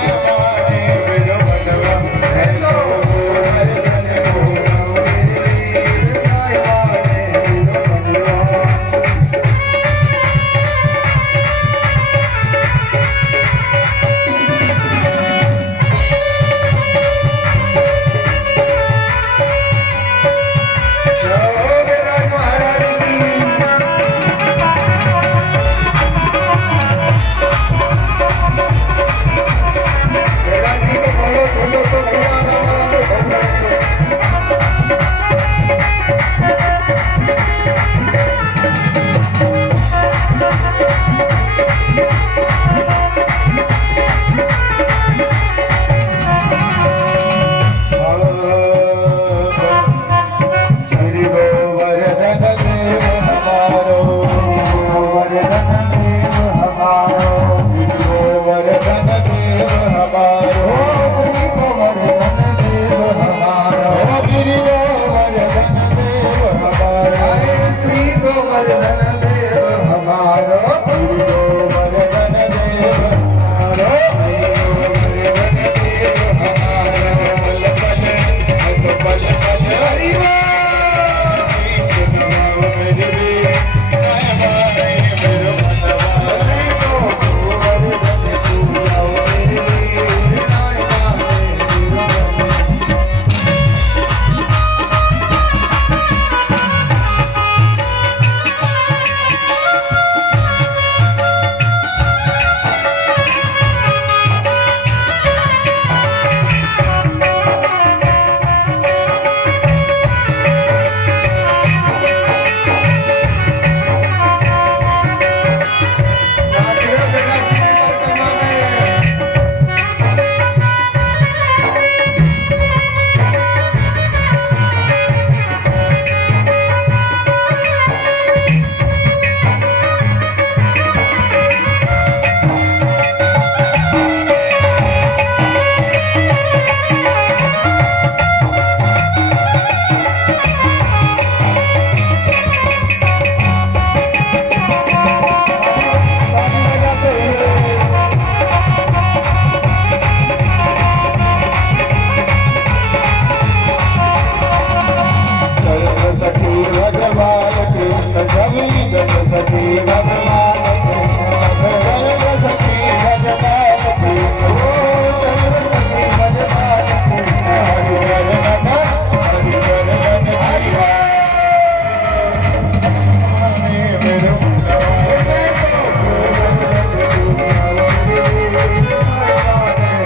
माने मेरे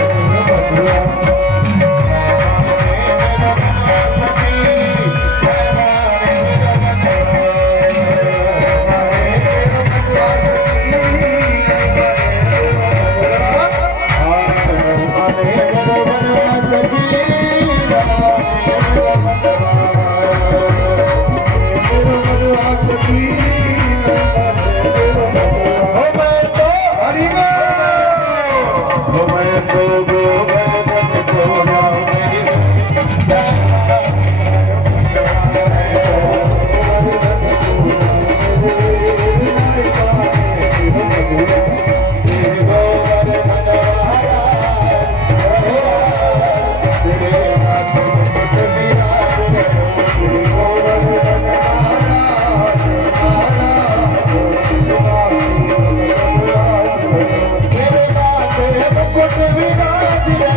मनवा दिया